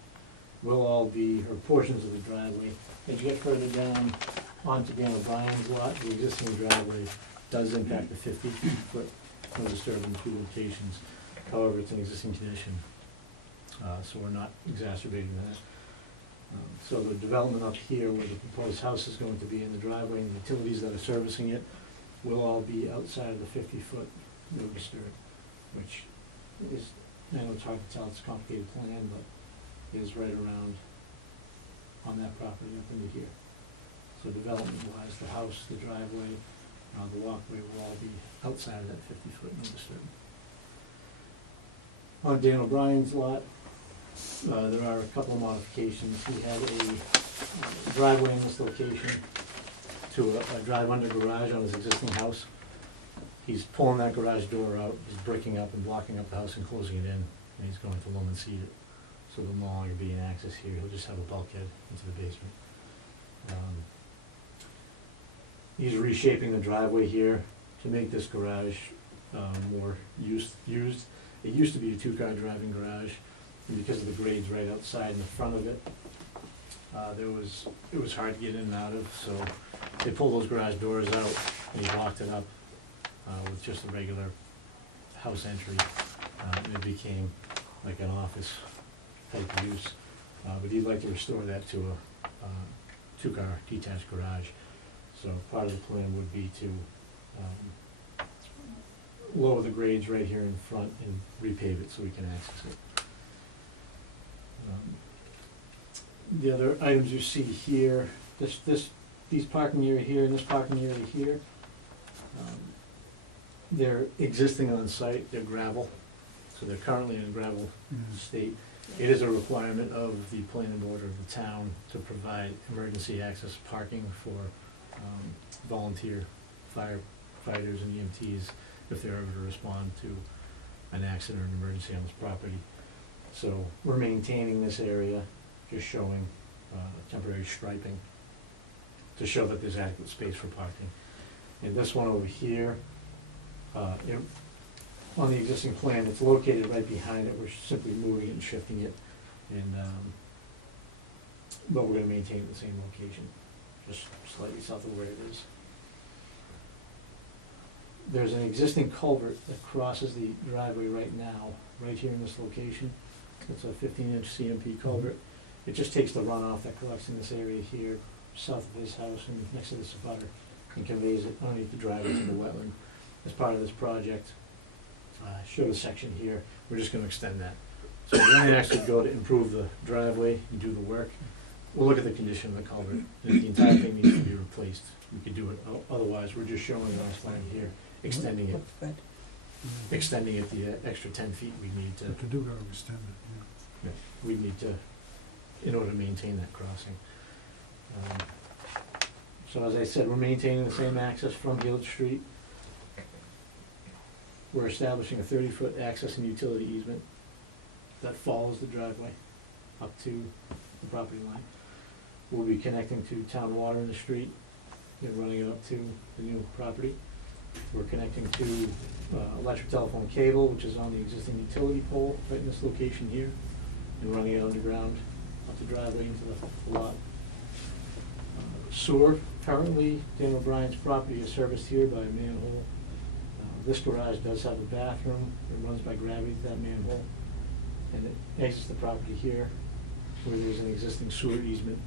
will all be, or portions of the driveway. As you get further down onto Dan O'Brien's lot, the existing driveway does impact the 50-foot no disturbance in two locations. However, it's an existing condition, so we're not exacerbating that. So the development up here where the proposed house is going to be in the driveway and the utilities that are servicing it will all be outside of the 50-foot no disturb, which is, I know it's hard to tell, it's a complicated plan, but is right around on that property up into here. So development-wise, the house, the driveway, the walkway will all be outside of that 50-foot no disturb. On Dan O'Brien's lot, there are a couple of modifications. He had a driveway in this location to a drive-under garage on his existing house. He's pulling that garage door out, he's breaking up and blocking up the house and closing it in, and he's going to loam and seed it. So there'll no longer be an access here, he'll just have a bulkhead into the basement. He's reshaping the driveway here to make this garage more used. It used to be a two-car driving garage, and because of the grades right outside in the front of it, it was hard to get in and out of, so they pulled those garage doors out and he locked it up with just a regular house entry, and it became like an office type use. But he'd like to restore that to a two-car detached garage. So part of the plan would be to lower the grades right here in front and repave it so we can access it. The other items you see here, these parking area here and this parking area here, they're existing on site, they're gravel, so they're currently in a gravel state. It is a requirement of the planning board of the town to provide emergency access parking for volunteer firefighters and EMTs if they're ever to respond to an accident or an emergency on this property. So we're maintaining this area, just showing temporary striping to show that there's adequate space for parking. And this one over here, on the existing plan, it's located right behind it. We're simply moving it and shifting it, and but we're going to maintain the same location, just slightly south of where it is. There's an existing culvert that crosses the driveway right now, right here in this location. It's a 15-inch CMP culvert. It just takes the runoff that collects in this area here, south of his house and next to this abutter, and conveys it underneath the driveway to the wetland. As part of this project, show the section here, we're just going to extend that. So we're going to actually go to improve the driveway and do the work. We'll look at the condition of the culvert. If the entire thing needs to be replaced, we could do it. Otherwise, we're just showing the last line here, extending it. Extending it the extra 10 feet we need to. To do gotta extend it, yeah. We need to, in order to maintain that crossing. So as I said, we're maintaining the same access from Gillett Street. We're establishing a 30-foot access and utility easement that follows the driveway up to the property line. We'll be connecting to town water in the street and running it up to the new property. We're connecting to electric telephone cable, which is on the existing utility pole right in this location here, and running it underground up the driveway into the lot. Sewer, currently, Dan O'Brien's property is serviced here by a manhole. This garage does have a bathroom. It runs by gravity to that manhole, and it exits the property here where there's an existing sewer easement.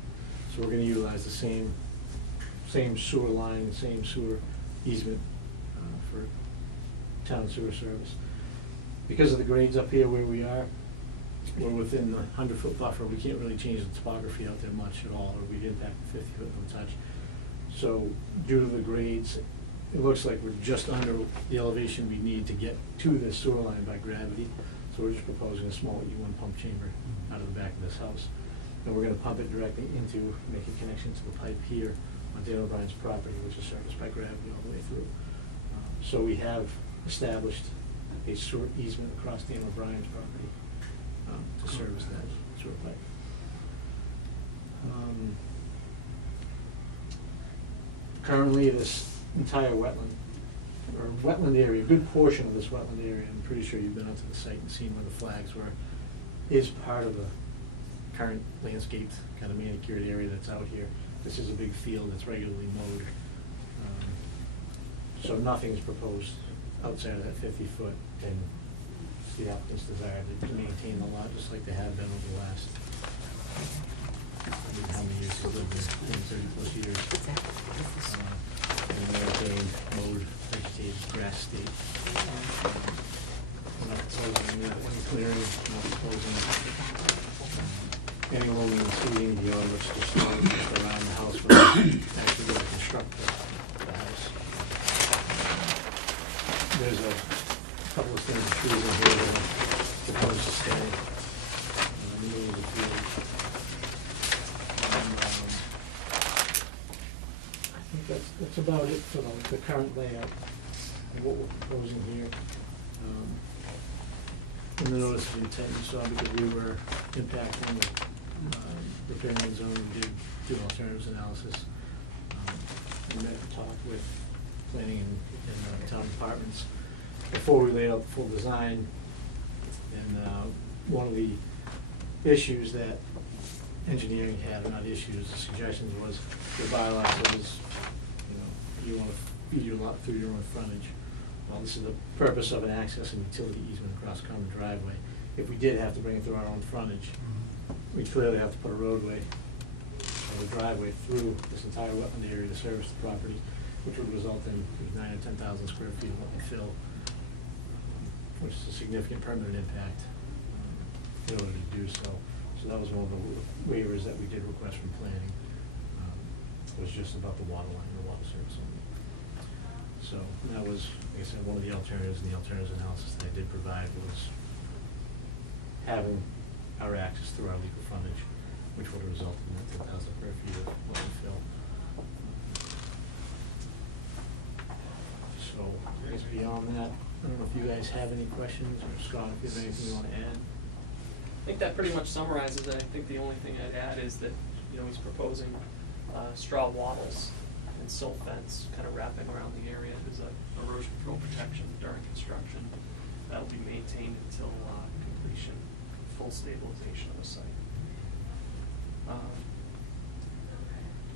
So we're going to utilize the same sewer line, same sewer easement for town sewer service. Because of the grades up here where we are, we're within the 100-foot buffer. We can't really change the topography out there much at all, or we'd impact the 50-foot no touch. So due to the grades, it looks like we're just under the elevation we need to get to this sewer line by gravity. So we're just proposing a small E1 pump chamber out of the back of this house. And we're going to pump it directly into, make a connection to the pipe here on Dan O'Brien's property, which is serviced by gravity all the way through. So we have established a sewer easement across Dan O'Brien's property to service that sewer pipe. Currently, this entire wetland area, a good portion of this wetland area, I'm pretty sure you've been onto the site and seen where the flags were, is part of the current landscaped, kind of manicured area that's out here. This is a big field that's regularly mowed. So nothing's proposed outside of that 50-foot, and the applicant's desire to maintain the lot just like they have been over the last, I mean, how many years they've lived there, 30-plus years. And maintained, mowed, vegetated, grass state. We're not proposing any clearing, not proposing any aluminum seating beyond what's just around the house, but actually going to construct the house. There's a couple of things, trees in here that are proposed to stay. Move the trees. I think that's about it for the current layout and what we're proposing here. In the notice of intent, you saw, because we were impacting the riparian zone, we did do alternatives analysis. We met and talked with planning and town departments before we laid out the full design. And one of the issues that engineering had, not issues, the suggestions was, the bylaw says, you want to feed your lot through your own frontage. Well, this is the purpose of an access and utility easement across common driveway. If we did have to bring it through our own frontage, we'd clearly have to put a roadway or a driveway through this entire wetland area to service the property, which would result in 9,000 or 10,000 square feet of wetland fill, which is a significant permanent impact in order to do so. So that was one of the waivers that we did request from planning. It was just about the water line, the water service only. So that was, like I said, one of the alternatives, and the alternatives analysis that I did provide was having our access through our legal frontage, which would have resulted in that 10,000 square feet of wetland fill. So I guess beyond that, I don't know if you guys have any questions, or Scott, if you have anything you want to add. I think that pretty much summarizes it. I think the only thing I'd add is that, he's proposing straw wattles and silt fence kind of wrapping around the area as a erosion control protection during construction. That'll be maintained until completion, full stabilization of the site. I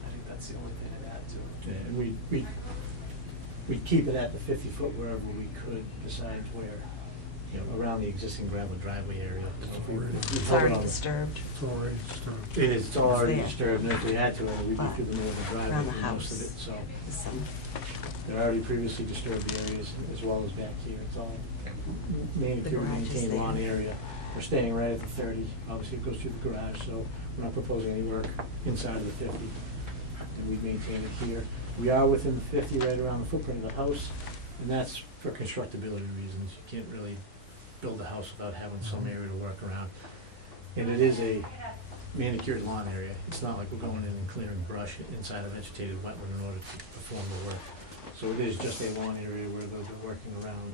think that's the only thing I'd add to it. Yeah, and we'd keep it at the 50-foot wherever we could, besides where, around the existing gravel driveway area. It's already disturbed. It's already disturbed. It is, it's all already there. disturbed, and if we had to, we'd be through the middle of the driveway Around the for most of house. it, so. So, There are already previously disturbed areas, as well as back here. It's all The garage is maintained there. lawn area. We're staying right at the 30, obviously it goes through the garage, so we're not proposing any work inside of the 50. And we maintain it here. We are within the 50 right around the footprint of the house, and that's for constructability reasons. You can't really build a house without having some area to work around. And it is a manicured lawn area. It's not like we're going in and clearing brush inside a vegetated wetland in order to perform the work. So it is just a lawn area where they'll be working around.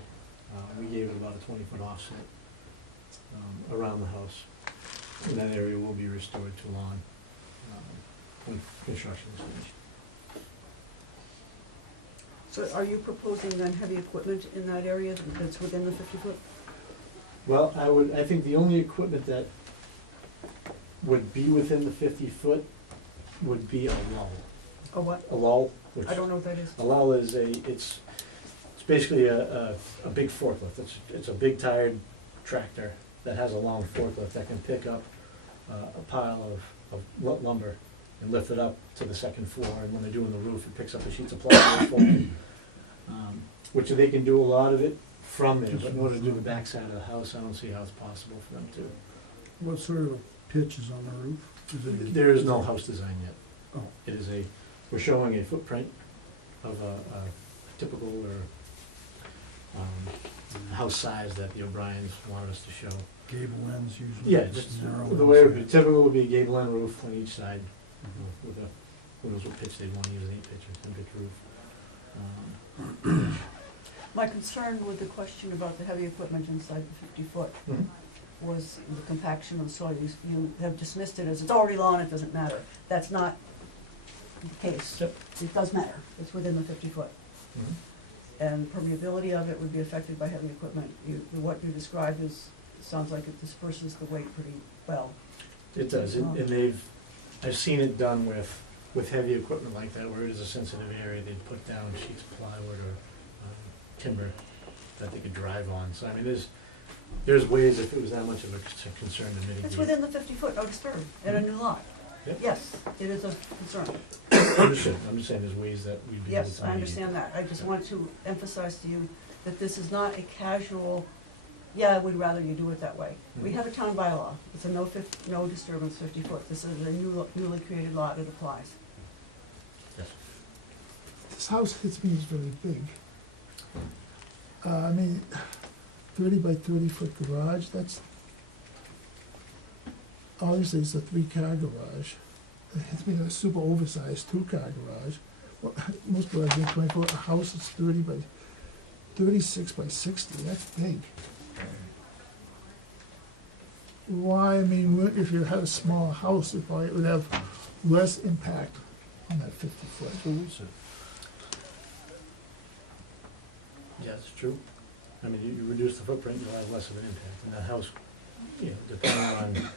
We gave it about a 20-foot offset around the house. And that area will be restored to lawn when construction is finished. So are you proposing then heavy equipment in that area that's within the 50-foot? Well, I think the only equipment that would be within the 50-foot would be a lull. A what? A lull. Which I don't know what that is. a lull is it's basically a big forklift. It's a big tired tractor that has a long forklift that can pick up a pile of lumber and lift it up to the second floor. And when they're doing the roof, it picks up the sheets of plywood, which they can do a lot of it from there. But in order to do the back side of the house, I don't see how it's possible for them to. What sort of pitch is on the roof? Is it There is no house design yet. Oh. It is we're showing a footprint of a typical house size that the O'Briens wanted us to show. gable ends usually? Yeah, just the way it would be, typical would be a gable end roof on each side, with who knows what pitch they'd want to use, an 8-pitch or 10-pitch roof. My concern with the question about the heavy equipment inside the 50-foot was the compaction of the soil. You have dismissed it as it's already lawn, it doesn't matter. That's not the case. Yep. It does matter. It's within the 50-foot. Mhm. And permeability of it would be affected by heavy equipment. What you described sounds like it disperses the weight pretty well. It does, and I've seen it done with heavy equipment like that, where it is a sensitive area, they'd put down sheets of plywood or timber that they could drive on. So, I mean, there's ways if it was that much of a concern to mitigate. It's within the 50-foot, no disturb, in a new lot. Yep. Yes, it is a concern. I'm just saying there's ways that we'd be able to Yes, I mitigate. understand that. I just Yeah. want to emphasize to you that this is not a casual, yeah, I would rather you do it that way. We Mhm. have a town bylaw. It's a no disturbance 50 foot. This is a newly created lot. It applies. Yes. This house hits me as very big. I mean, 30 by 30-foot garage, that's, obviously it's a 3-car garage. It hits me like a super oversized 2-car garage. Well, most garages are 24, a house is 36 by 60, that's big. Why, I mean, if you had a smaller house, it probably would have less impact on that 50 foot. That's what we said. Yeah, it's true. I mean, you reduce the footprint, you'll have less of an impact, and that house, depending on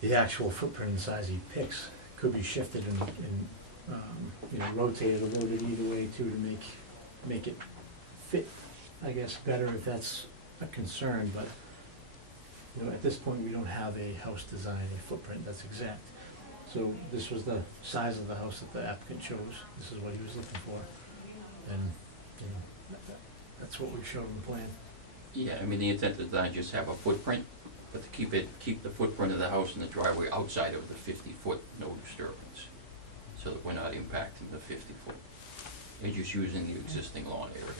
the actual footprint and size he picks, could be shifted and rotated or loaded either way too, to make it fit, I guess, better if that's a concern, but, at this point, we don't have a house design, a footprint that's exact. So this was the size of the house that the applicant chose, this is what he was looking for, and, that's what we showed in the plan. Yeah, I mean, the intent is not just have a footprint, but to keep the footprint of the house and the driveway outside of the 50-foot no disturbance, so that we're not impacting the 50-foot. You're just using the existing lawn area.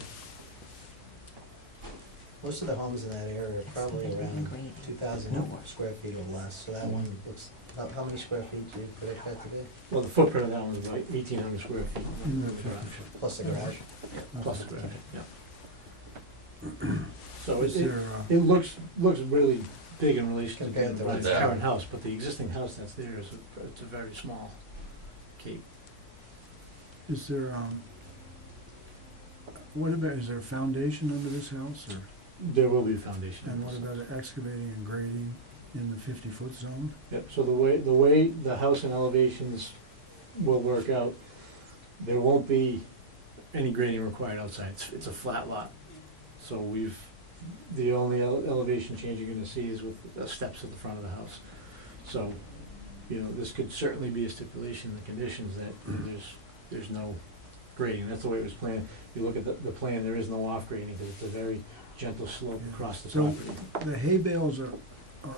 Most of the homes in that area are probably around 2,000 square feet or less, so that one looks, how many square feet do you predict that to be? Well, the footprint of that one is about 1,800 square feet. Plus the garage? Plus the garage, yeah. So Is it there, it looks really big in relation to Compared to the what's current there. house, but the existing house that's there is it's a very small cape. is there, is there a foundation under this house, or, There will be a foundation. and what about excavating and grading in the 50-foot zone? Yep, so the way the house and elevations will work out, there won't be any grading required outside, it's a flat lot. So the only elevation change you're gonna see is with the steps at the front of the house. So, this could certainly be a stipulation in the conditions that there's no grading, that's the way it was planned. If you look at the plan, there is no off grading, because it's a very gentle slope across the So- property. The hay bales are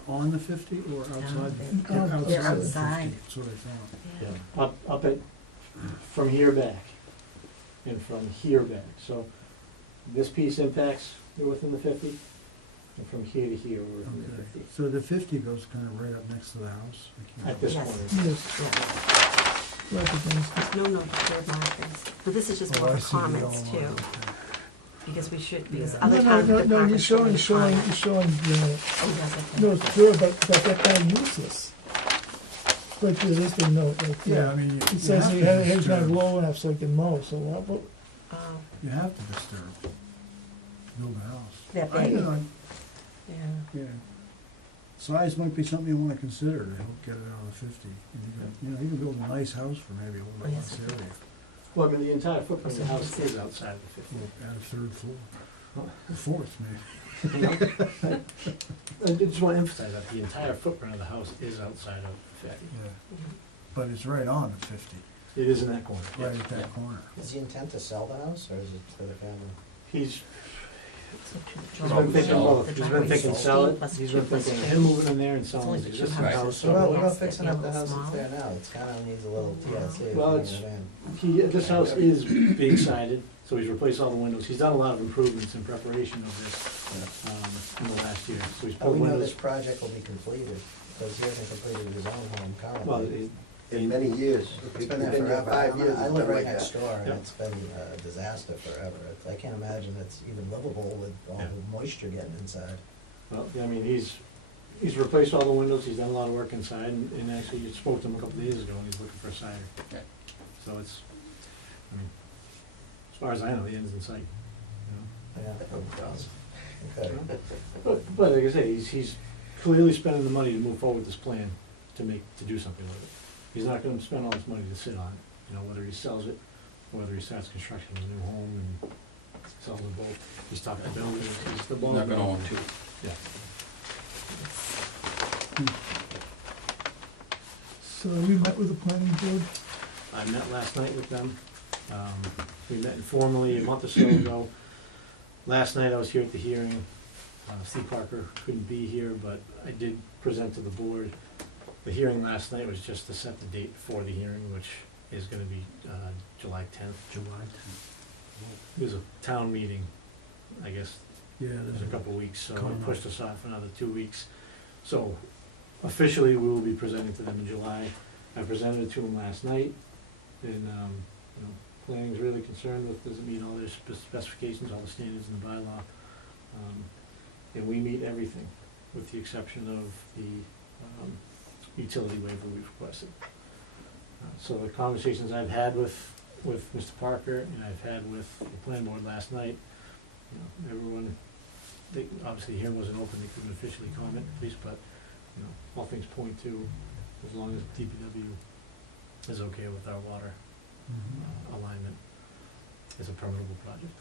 on the 50 or outside? They're the 50? outside. That's what I thought. Yeah, up at, from here back, and from here back, so this piece impacts, we're within the 50, and from here to here, we're within the Okay, 50. so the 50 goes kind of right up next to the house? I can't- At this Yes. point, Yes, Yeah. right against it. No disturb markers. But this is just Oh, more I for see the comments yellow too, line, okay. because Yeah. other No, towns no, have no, you're departments. showing, that showing, require- you're showing, Oh, yes, okay. no, it's good, but they're kind of useless. Like this, they know, like, Yeah, I mean, you It you says have he to had his not disturb, low enough so he can mow, so what, Oh, you have to disturb, build a house. that I, big, yeah, yeah. size might be something you wanna consider to help get it out of the 50. And you can build a nice house for maybe a little bit Oh, less yes. area. well, I mean, the entire footprint of the house is outside of the 50. Add a third floor, a fourth maybe. I just want to emphasize that the entire footprint of the house is outside of the 50. Yeah, Mhm. but it's right on the 50, It is in that corner. right at that corner. Is the intent to sell the house, or is it for the family? He's So two been Probably thinking sell. both, The he's been driveway's thinking 16 sell it, plus he's 2 been plus thinking 2. him moving in there and It's selling only his the two existing houses. house. So What about yes, fixing they'd up be a the house little that's there small. now? It's kinda needs a little TLC. if Well, you it's- bring it in. This house is being sided, so he's replaced all the windows. He's done a lot of improvements in preparation of this, in the last year. So he's How put we know windows. this project will be completed, because he hasn't completed his own home Well, currently. In many years. It's been there You've forever. 5 years. I it's live been right like next that. door, and Yep. it's been a disaster forever. I can't imagine it's even livable with all Yeah. the moisture getting inside. Well, I mean, he's replaced all the windows, he's done a lot of work inside, and actually, you spoke to him a couple of days ago, and he's looking for a cider. Okay. So it's, I mean, as far as I know, the end's in sight, you Yeah. Okay. know? But like I say, he's clearly spending the money to move forward this plan to do something with it. He's not gonna spend all this money to sit on it, whether he sells it, or whether he starts construction of a new home and selling them both. He's talking to Bill, he's the ball. Not gonna own two. Yeah. So you met with the planning board? I met last night with them. We met informally a month or so ago. Last night I was here at the hearing. Steve Parker couldn't be here, but I did present to the board. The hearing last night was just to set the date for the hearing, which is gonna be July 10th. July 10th. It was a town meeting, I guess. Yeah, It was a couple of weeks, so Coming it up. pushed us off another 2 weeks. So officially, we will be presenting to them in July. I presented it to them last night, and, you know, planning's really concerned with, does it meet all their specifications, all the standards in the bylaw? And we meet everything, with the exception of the, utility waiver we've requested. So the conversations I've had with Mr. Parker, and I've had with the planning board last night, you know, everyone, obviously the hearing wasn't open, they couldn't officially comment, at least, but, you know, all things point to, as long as DPW is okay with our water alignment, it's a permittable project.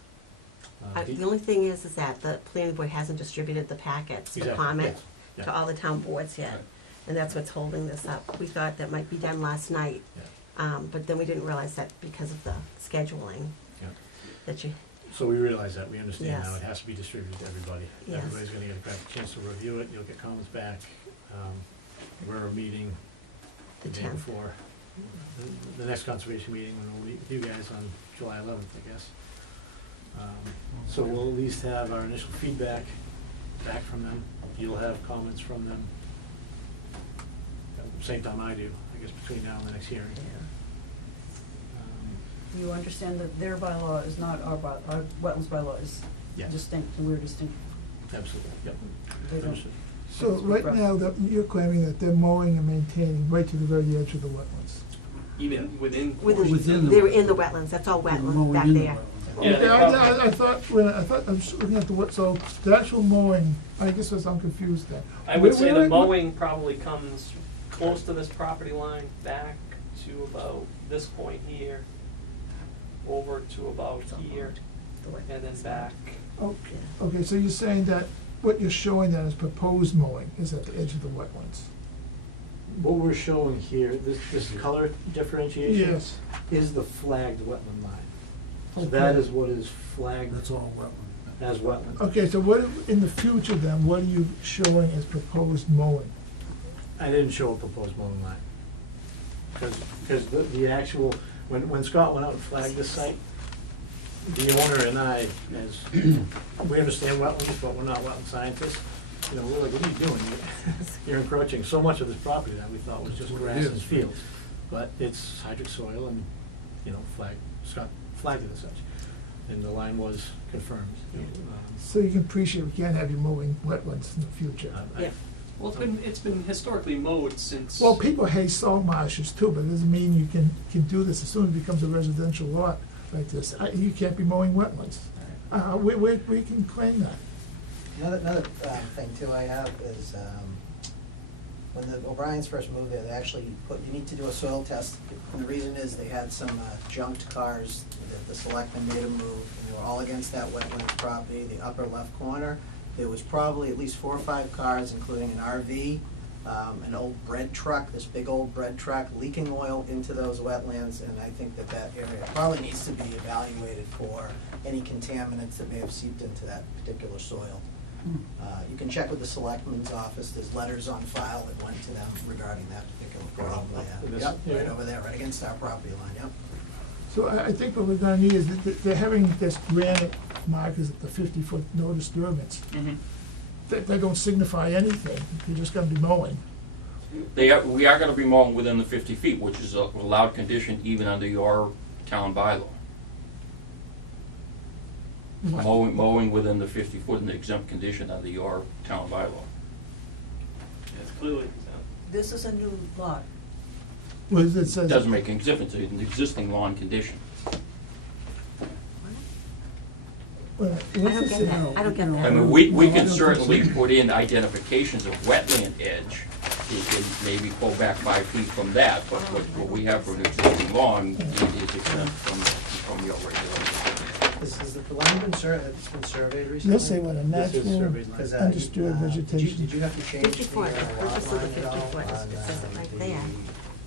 The only thing is that the planning board hasn't distributed the packets to Exactly, comment yes, to yeah. all the town boards yet. Right. And that's what's holding this up. We thought that might be done last night, but then we didn't realize that because of the scheduling, Yeah. that you, So we realize that, we understand Yes. now, it has to be distributed to everybody. Yes. Everybody's gonna get a chance to review it, you'll get comments back. We're meeting the The day 10th. before, the next conservation meeting, when we'll meet with you guys on July 11th, I guess. So we'll at least have our initial feedback back from them, you'll have comments from them. At the same time I do, I guess, between now and the next hearing. You understand that their bylaw is not our wetlands bylaw is Yeah. distinct, and we're distinct. Absolutely, yep. They don't- Understood. So right now, that you're claiming that they're mowing and maintaining right to the very edge of the wetlands? Even within. Within the they were in the wetlands, that's all wetland back there. Yeah, Okay, they I thought, I was looking at so the actual mowing, I guess I'm confused there. I would say the Where- mowing probably comes close to this property line, back to about this point here, over to about here, and then back. Okay, so you're saying that what you're showing that is proposed mowing is at the edge of the wetlands? What we're showing here, this color differentiation. Yes. Is the flagged wetland line. So that Okay. is what is flagged That's all wetland. as wetland. Okay, so what, in the future then, what are you showing as proposed mowing? I didn't show a proposed mowing line. Because the actual, when Scott went out and flagged this site, the owner and I, as, we understand wetlands, but we're not wetland scientists. You know, we're like, what are you doing? You're encroaching so much of this property that we thought was just That's what it grass and is. fields. But it's hydric soil and, you know, Scott flagged it as such. And the line was confirmed. So you can appreciate we can't have you mowing wetlands in the future. Yeah. Well, it's been historically mowed since. Well, people hate salt marshes too, but it doesn't mean you can do this. As soon as it becomes a residential lot like this, you can't be mowing wetlands. We can claim that. Another thing too I have is, when the O'Briens first moved there, they actually you need to do a soil test. And the reason is they had some junked cars that the selectmen made them move, and they were all against that wetlands property, the upper left corner. There was probably at least 4 or 5 cars, including an RV, an old bread truck, this big old bread truck, leaking oil into those wetlands, and I think that area probably needs to be evaluated for any contaminants that may have seeped into that particular soil. You can check with the selectman's office, there's letters on file that went to them regarding that particular problem. Yep, right over there, right against our property line, yep. So I think what we're gonna need is that they're having this granite markers at the 50-foot no disturbance. Mhm. They don't signify anything, you're just gonna be mowing. We are gonna be mowing within the 50 feet, which is a allowed condition even under your town bylaw. Mowing within the 50 foot in the exempt condition under your town bylaw. It's clearly exempt. This is a new lot. What does it say? It doesn't make any difference, it's an existing lawn condition. What's I don't it get say? that, I don't get I that. mean, we can certainly put in identifications of wetland edge. You can maybe pull back 5 feet from that, but what we have for an existing lawn is exempt from your regulations. Is the line been it's been surveyed recently? Yes, they want a This is natural surveyed line. 'Cause, undisturbed vegetation. Did you have to change 50 the foot, lot purpose of the line at 50 all foot, on, it says it right the there.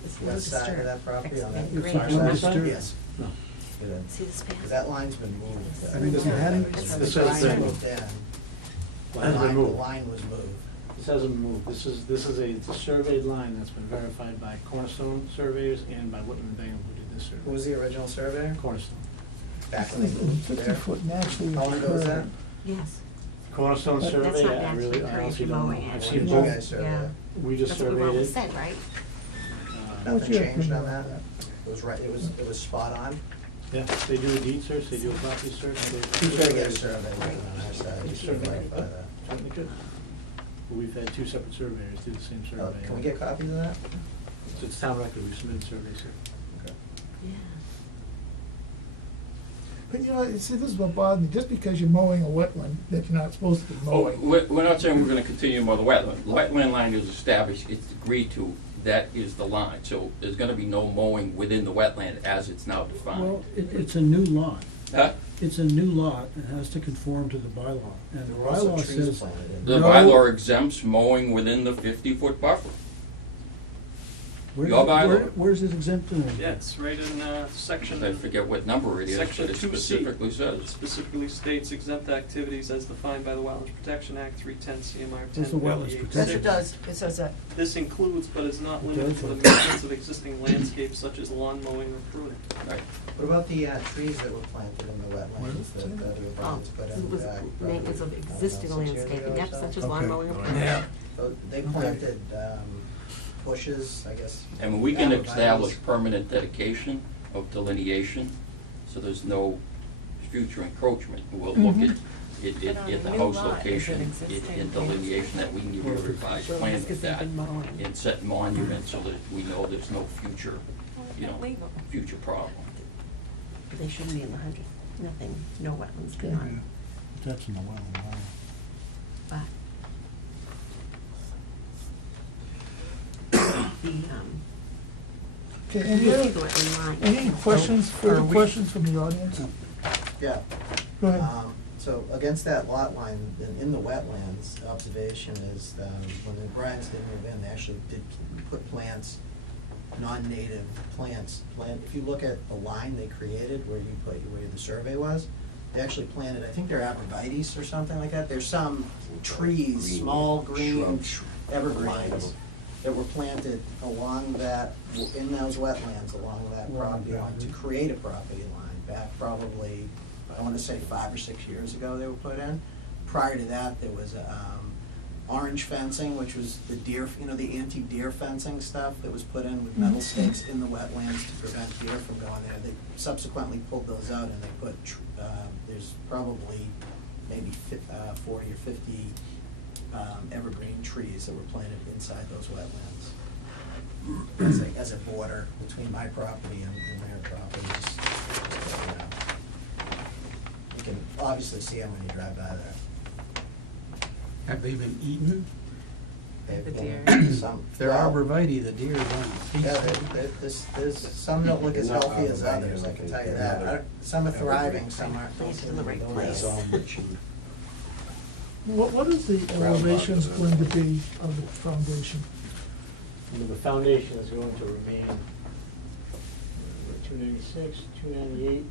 It's no west side of disturb. that property, on that Excellent. far Great. side? Undisturbed? Yes. No. Good. See the span? 'Cause that line's been moved. I mean, if you had it- This this The has line been- moved in. The Line has been line, the moved. line was moved. This hasn't moved. This is it's a surveyed line that's been verified by Cornerstone surveyors and by Whitman Bingham, who did this Who survey. was the original surveyor? Cornerstone. Back when they moved 50 there? foot naturally How long ago was that? occurred. Yes. Cornerstone But that's survey, not I naturally really, I occurring honestly through don't know. mowing, I've actually. seen Did you both. guys survey Yeah. it? We just That's what we've surveyed always it. said, right? What's Nothing your changed opinion on on that? that? It was right, it was spot on? Yeah, they do a deed search, they do a property search. Who's gonna get a survey on our side, just to verify that? Certainly could. We've had two separate surveyors do the same Oh, survey. Can we get copies of that? It's town record, we submitted surveys here. Okay. Yeah. But you know, see, this is what bothers me, just because you're mowing a wetland that you're not supposed to be Oh, mowing. we're not saying we're gonna continue to mow the wetland. The wetland line is established, it's agreed to, that is the line. So there's gonna be no mowing within the wetland as it's now defined. Well, it's a new lot. Huh? It's a new lot, it has to conform to the bylaw, and the There were also bylaw trees says, planted in The No. bylaw exempts mowing within the 50-foot buffer. Your bylaw. where's it exempt in? Yeah, it's right in, section. I forget what number it is, Section but it 2C. specifically It says. specifically states exempt activities as defined by the Wetlands Protection Act, 310 CMR What's the Wetlands 10. Protection Yes, it does, it says that. This includes, but is not It limited does. to the maintenance of existing landscapes such as lawn mowing or pruning. Right. What about the trees that were planted in the wetlands that were Oh, about to put in it the was back? maintenance of probably, I don't know, existing 6 years landscaping, ago or yep, so? such as lawn mowing or pruning. Yeah. So they planted bushes, I guess. And we can arborvitaes. establish permanent dedication of delineation, so there's no future encroachment. We'll look at But on the a new house lot, is it location, existing in delineation, that we can give you a revised So plan it's 'cause with they've that. been mowing. And set monuments so that we know there's no future, you know, Legal. future problem. But they shouldn't be in the 100, nothing, no wetlands Okay. beyond, That's in the wetland, bylaw. but. The, Okay, the any other, people in line. any questions, further questions from the audience? Yeah. Go ahead. So against that lot line, in the wetlands, observation is, when the Bryans did move in, they actually did put plants, non-native plants. If you look at the line they created where the survey was, they actually planted, I think they're arborvitaes or something like that. There's some trees, Green small green shrubs. evergreens that were planted along that, in those wetlands, along that property line, to create a property line back probably, I wanna say 5 or 6 years ago they were put in. Prior to that, there was, orange fencing, which was the deer, the anti-deer fencing stuff that was put in with metal stakes in the wetlands to prevent deer from going there. They subsequently pulled those out and they put, there's probably maybe 40 or 50 evergreen trees that were planted inside those wetlands as a border between my property and their property. Just, you can obviously see them when you drive by there. Have they been eaten? They've The been- deer. some- They're well, arborvitae, the deer don't eat. Yeah, there's some don't look as They're not healthy as arborvitae, others, I can tell you they're that. another Some are thriving, evergreen. some aren't. Planted in the right Those- place. What is the elevation going to be of the foundation? The foundation is going to remain 296, 298,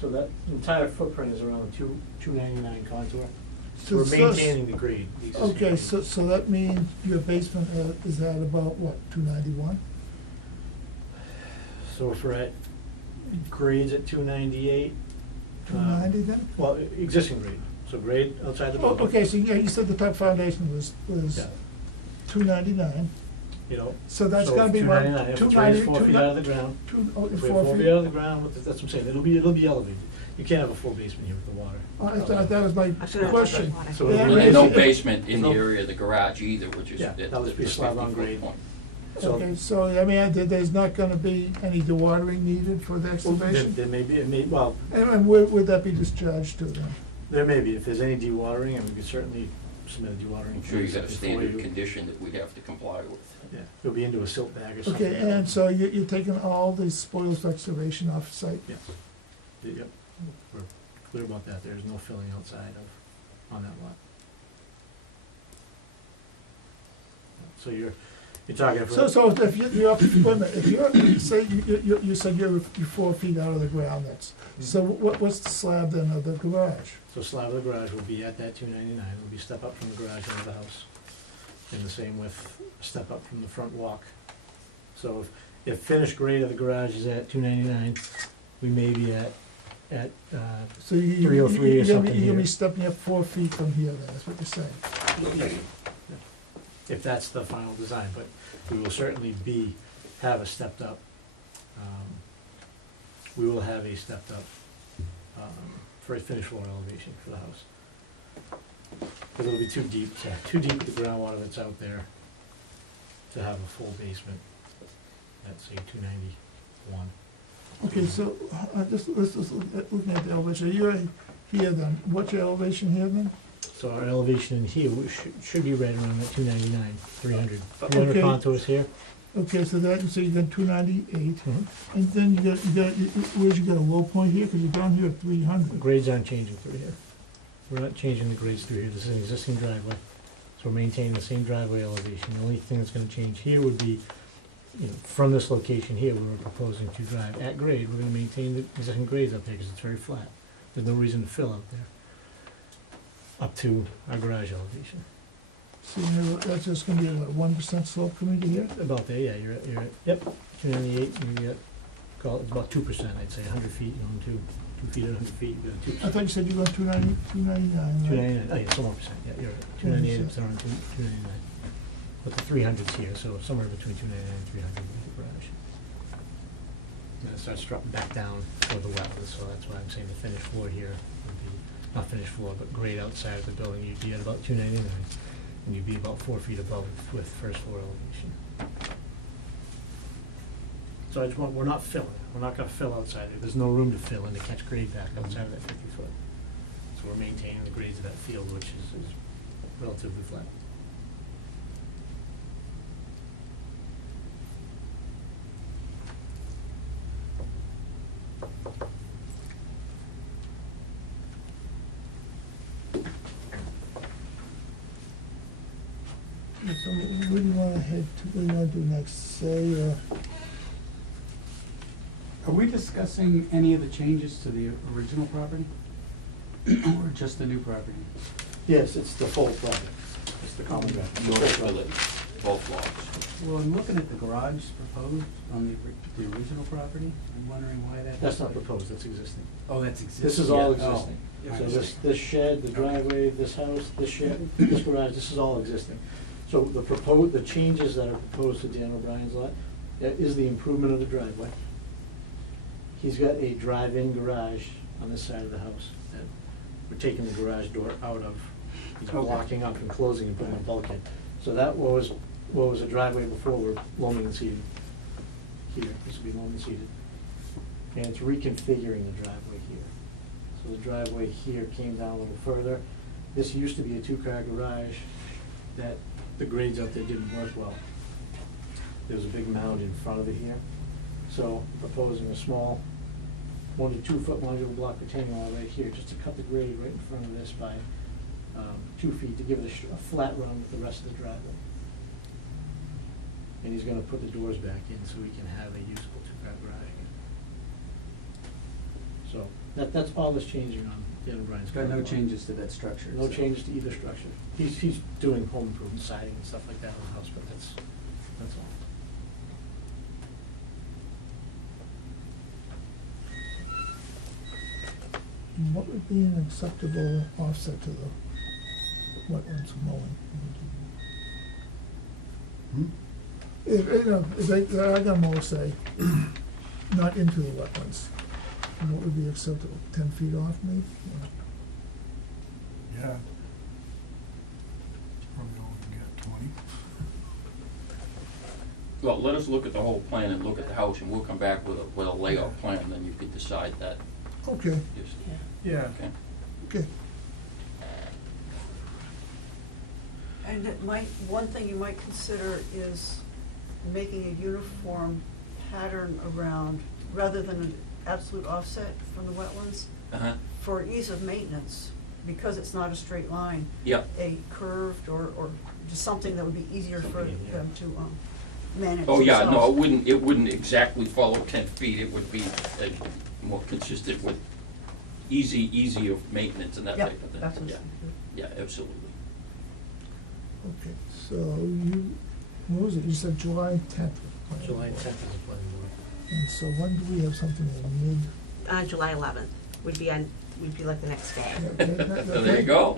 so that entire footprint is around 299 contour. So we're maintaining the grade. the existing Okay, grade. so that means your basement is at about, what, 291? So if we're at grades at 298. 290 then? Well, existing grade, so grade outside the Oh, building. okay, so yeah, you said the top foundation was Yeah. 299, You know. so that's so gonna be about 299, if it's 290, raised 4 feet out of the ground. If we have 4 4 feet. feet out of the ground, that's what I'm saying, it'll be elevated. You can't have a full basement here with the water. I thought that was my I should've question. thought that. So Yeah, Well, I there's mean, no if- basement in the No. area of the garage either, which is Yeah, at that would be the slab on 50-foot grade. point. So Okay, so, I mean, there's not gonna be any dewatering needed for the well, excavation? there may be, well, And where would that be discharged to then? there may be, if there's any dewatering, and we could certainly submit a dewatering. I'm sure you got a before standard you- condition that we have to comply with. Yeah, it'll be into a silt bag or something. Okay, and so you're taking all the spoils of excavation off site? Yes. Yep. We're clear about that, there's no filling outside of, on that lot. So you're talking for. So if you're, wait a minute, if you're, say, you said you're 4 feet out of the ground, that's, so what's the slab then of the garage? So slab of the garage will be at that 299, it'll be step up from the garage into the house. And the same with step up from the front walk. So if finished grade of the garage is at 299, we may be at So you, 303 or you're something gonna here. be stepping up 4 feet from here then, that's what you're saying? If that's the final design, but we will certainly have a stepped up, we will have a stepped up, for a finished floor elevation for the house. But it'll be too deep with the groundwater that's out there to have a full basement at, say, 291. Okay, so, let's looking at the elevation, you're here then, what's your elevation here then? So our elevation in here should be right around that 299, 300. 300 Okay. contours here. Okay, so you got 298, Mhm. and then you got, where's you got a low point here, cause you're down here at 300. Grades aren't changing through here. We're not changing the grades through here. This is an existing driveway. So we're maintaining the same driveway elevation. The only thing that's gonna change here would be, from this location here, we were proposing to drive at grade. We're gonna maintain the existing grades up there because it's very flat. There's no reason to fill out there. Up to our garage elevation. So that's just gonna be a 1% slope coming to here? About there, yeah, you're at, yep, 298, you get, call it, it's about 2%, I'd say, 100 feet, two feet at 100 feet, you got 2%. I thought you said you got 299, right? 299, oh yeah, some more percent, yeah, you're right, 298, it's around 299. But the 300's here, so somewhere between 299 and 300 would be the garage. And then it starts dropping back down toward the wetlands, so that's why I'm saying the finished floor here would be, not finished floor, but grade outside of the building, you'd be at about 299. And you'd be about 4 feet above with first floor elevation. So I just want, we're not filling, we're not gonna fill outside there, there's no room to fill and to catch grade back outside of that 50 foot. So we're maintaining the grades of that field, which is relatively flat. So what do you wanna head to, what do you wanna do next, say, Are we discussing any of the changes to the original property? Or just the new property? Yes, it's the full project, it's the common ground. North Village, both lots. Well, I'm looking at the garage proposed on the original property. I'm wondering why that. That's not proposed, that's existing. Oh, that's existing. This is all Yeah. Oh, existing. yeah, So I this shed, the driveway, this house, this shed, this garage, this is all existing. So the changes that are proposed to Dan O'Brien's lot, is the improvement of the driveway. He's got a drive-in garage on this side of the house that we're taking the garage door out of. He's Okay. blocking up and closing and putting a bulkhead. So that was a driveway before, we're loaming and seeding. Here, this will be loam and seeded. And it's reconfiguring the driveway here. So the driveway here came down a little further. This used to be a two-car garage that the grades out there didn't work well. There was a big mound in front of it here. So proposing a small 1 to 2 foot modular block retaining wall right here, just to cut the grade right in front of this by 2 feet to give it a flat run with the rest of the driveway. And he's gonna put the doors back in so we can have a usable two-car garage again. So that's all that's changing on Dan O'Brien's. Got no current lot. changes to that structure. No so. changes to either structure. He's doing home improvement siding and stuff like that on the house, but that's all. what would be an acceptable offset to the wetlands mowing? If, if I got mow, say, not into the wetlands, what would be acceptable, 10 feet off maybe? Yeah. Probably only get 20. Well, let us look at the whole plan and look at the house, and we'll come back with a layout plan, and then you can decide that. Okay, Just, Yeah. okay? okay. And one thing you might consider is making a uniform pattern around, rather than an absolute offset from the wetlands, Uh-huh. for ease of maintenance, because it's not a straight line, Yep. a curved or just something that would be easier for them to manage Oh, yeah, no, themselves. it wouldn't exactly follow 10 feet, it would be more consistent with easier maintenance and that Yep, type of thing. that's what Yeah, yeah, absolutely. Okay, so you, what was it, you said July 10th? July 10th is the planning board. And so when do we have something in mid? July 11th would be like the next day. So there you go.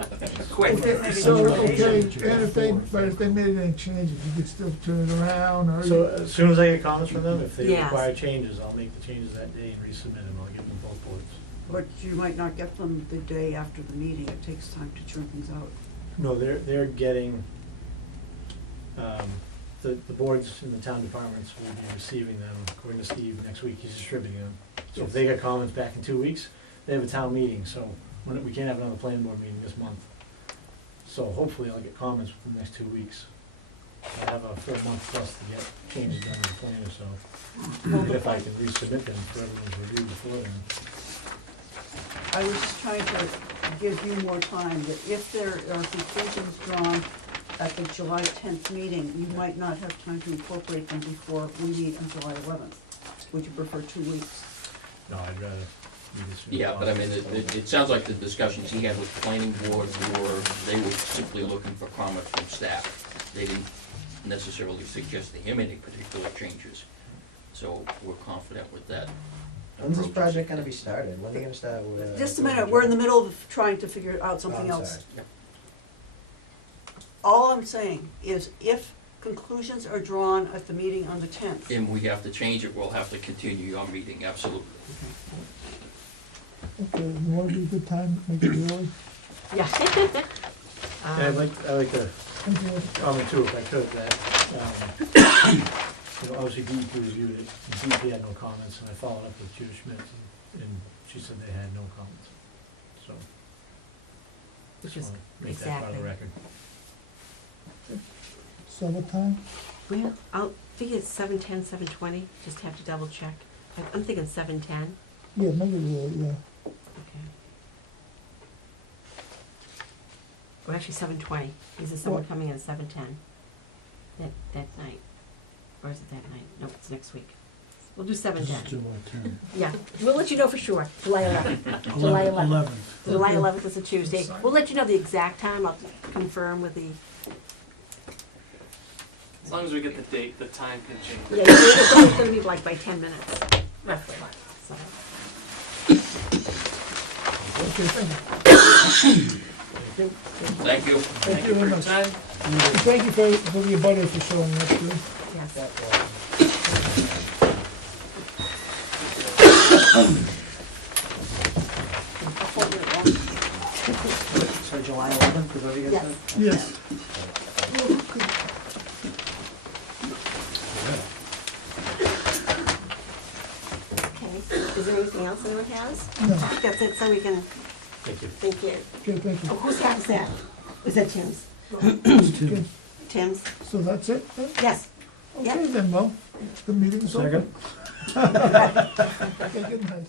Quick. So, okay, and if they made any changes, you could still turn it around, or? So as soon as I get comments from them, if they Yes. require changes, I'll make the changes that day and resubmit them. I'll give them both boards. But you might not get them the day after the meeting, it takes time to churn things out. No, they're getting, the boards in the town departments will be receiving them, according to Steve, next week, he's distributing them. So if they get comments back in 2 weeks, they have a town meeting, so we can't have another planning board meeting this month. So hopefully I'll get comments within the next 2 weeks. I have a full month plus to get changes done in the plan, so even if I can resubmit them for everyone's review before then. I was just trying to give you more time, that if there are conclusions drawn at the July 10th meeting, you might not have time to incorporate them before we meet on July 11th. Would you prefer 2 weeks? No, I'd rather meet as soon as Yeah, but I mean, possible. it sounds like the discussions he had with the planning board were, they were simply looking for comments from staff. They didn't necessarily suggest to him any particular changes, so we're confident with that. When's this approach. project gonna be started? When are they gonna start with? Just a minute, we're in the middle of trying to figure out something Oh, I'm else. sorry. Yep. All I'm saying is if conclusions are drawn at the meeting on the 10th, And we have to change it, we'll have to continue your meeting, absolutely. Okay, you want to be a good time, make it early? Yeah. And I'd like to Okay. comment too, if I could, that, obviously DEP reviewed it, and DEP had no comments, and I followed up with Judy Schmidt, and she said they had no comments, so. Which Just is wanna make that part of the exactly. record. So what time? Well, I'll figure it's 7:10, 7:20, just have to double check. I'm thinking 7:10. Yeah, make it early, yeah. Okay. Or actually 7:20. Is there someone What? coming in at 7:10? That night? Or is it that night? No, it's next week. We'll do This is 7:10. July 10th. Yeah, we'll let you know for sure. July 11th. July 11th. 11th. July 11th is a Tuesday. We'll let you know the exact time. I'll confirm with the, As long as we get the date, the time can change. yeah, it's only gonna be like by 10 minutes, roughly. So, Okay, thank you. Thank you. Thank you for very your much. time. Thank you for the abutter for showing up, too. yes. So July 11th, is what you guys Yes. said? Yes. Okay, is there anything else anyone has? No. I think that's it, so we can, Thank you. thank you. Okay, thank Oh, you. whose hat is that? Is that Tim's? Okay, Tim's? so that's it, then? Yes. Okay, then, well, the meeting's over. Second. Okay, good night.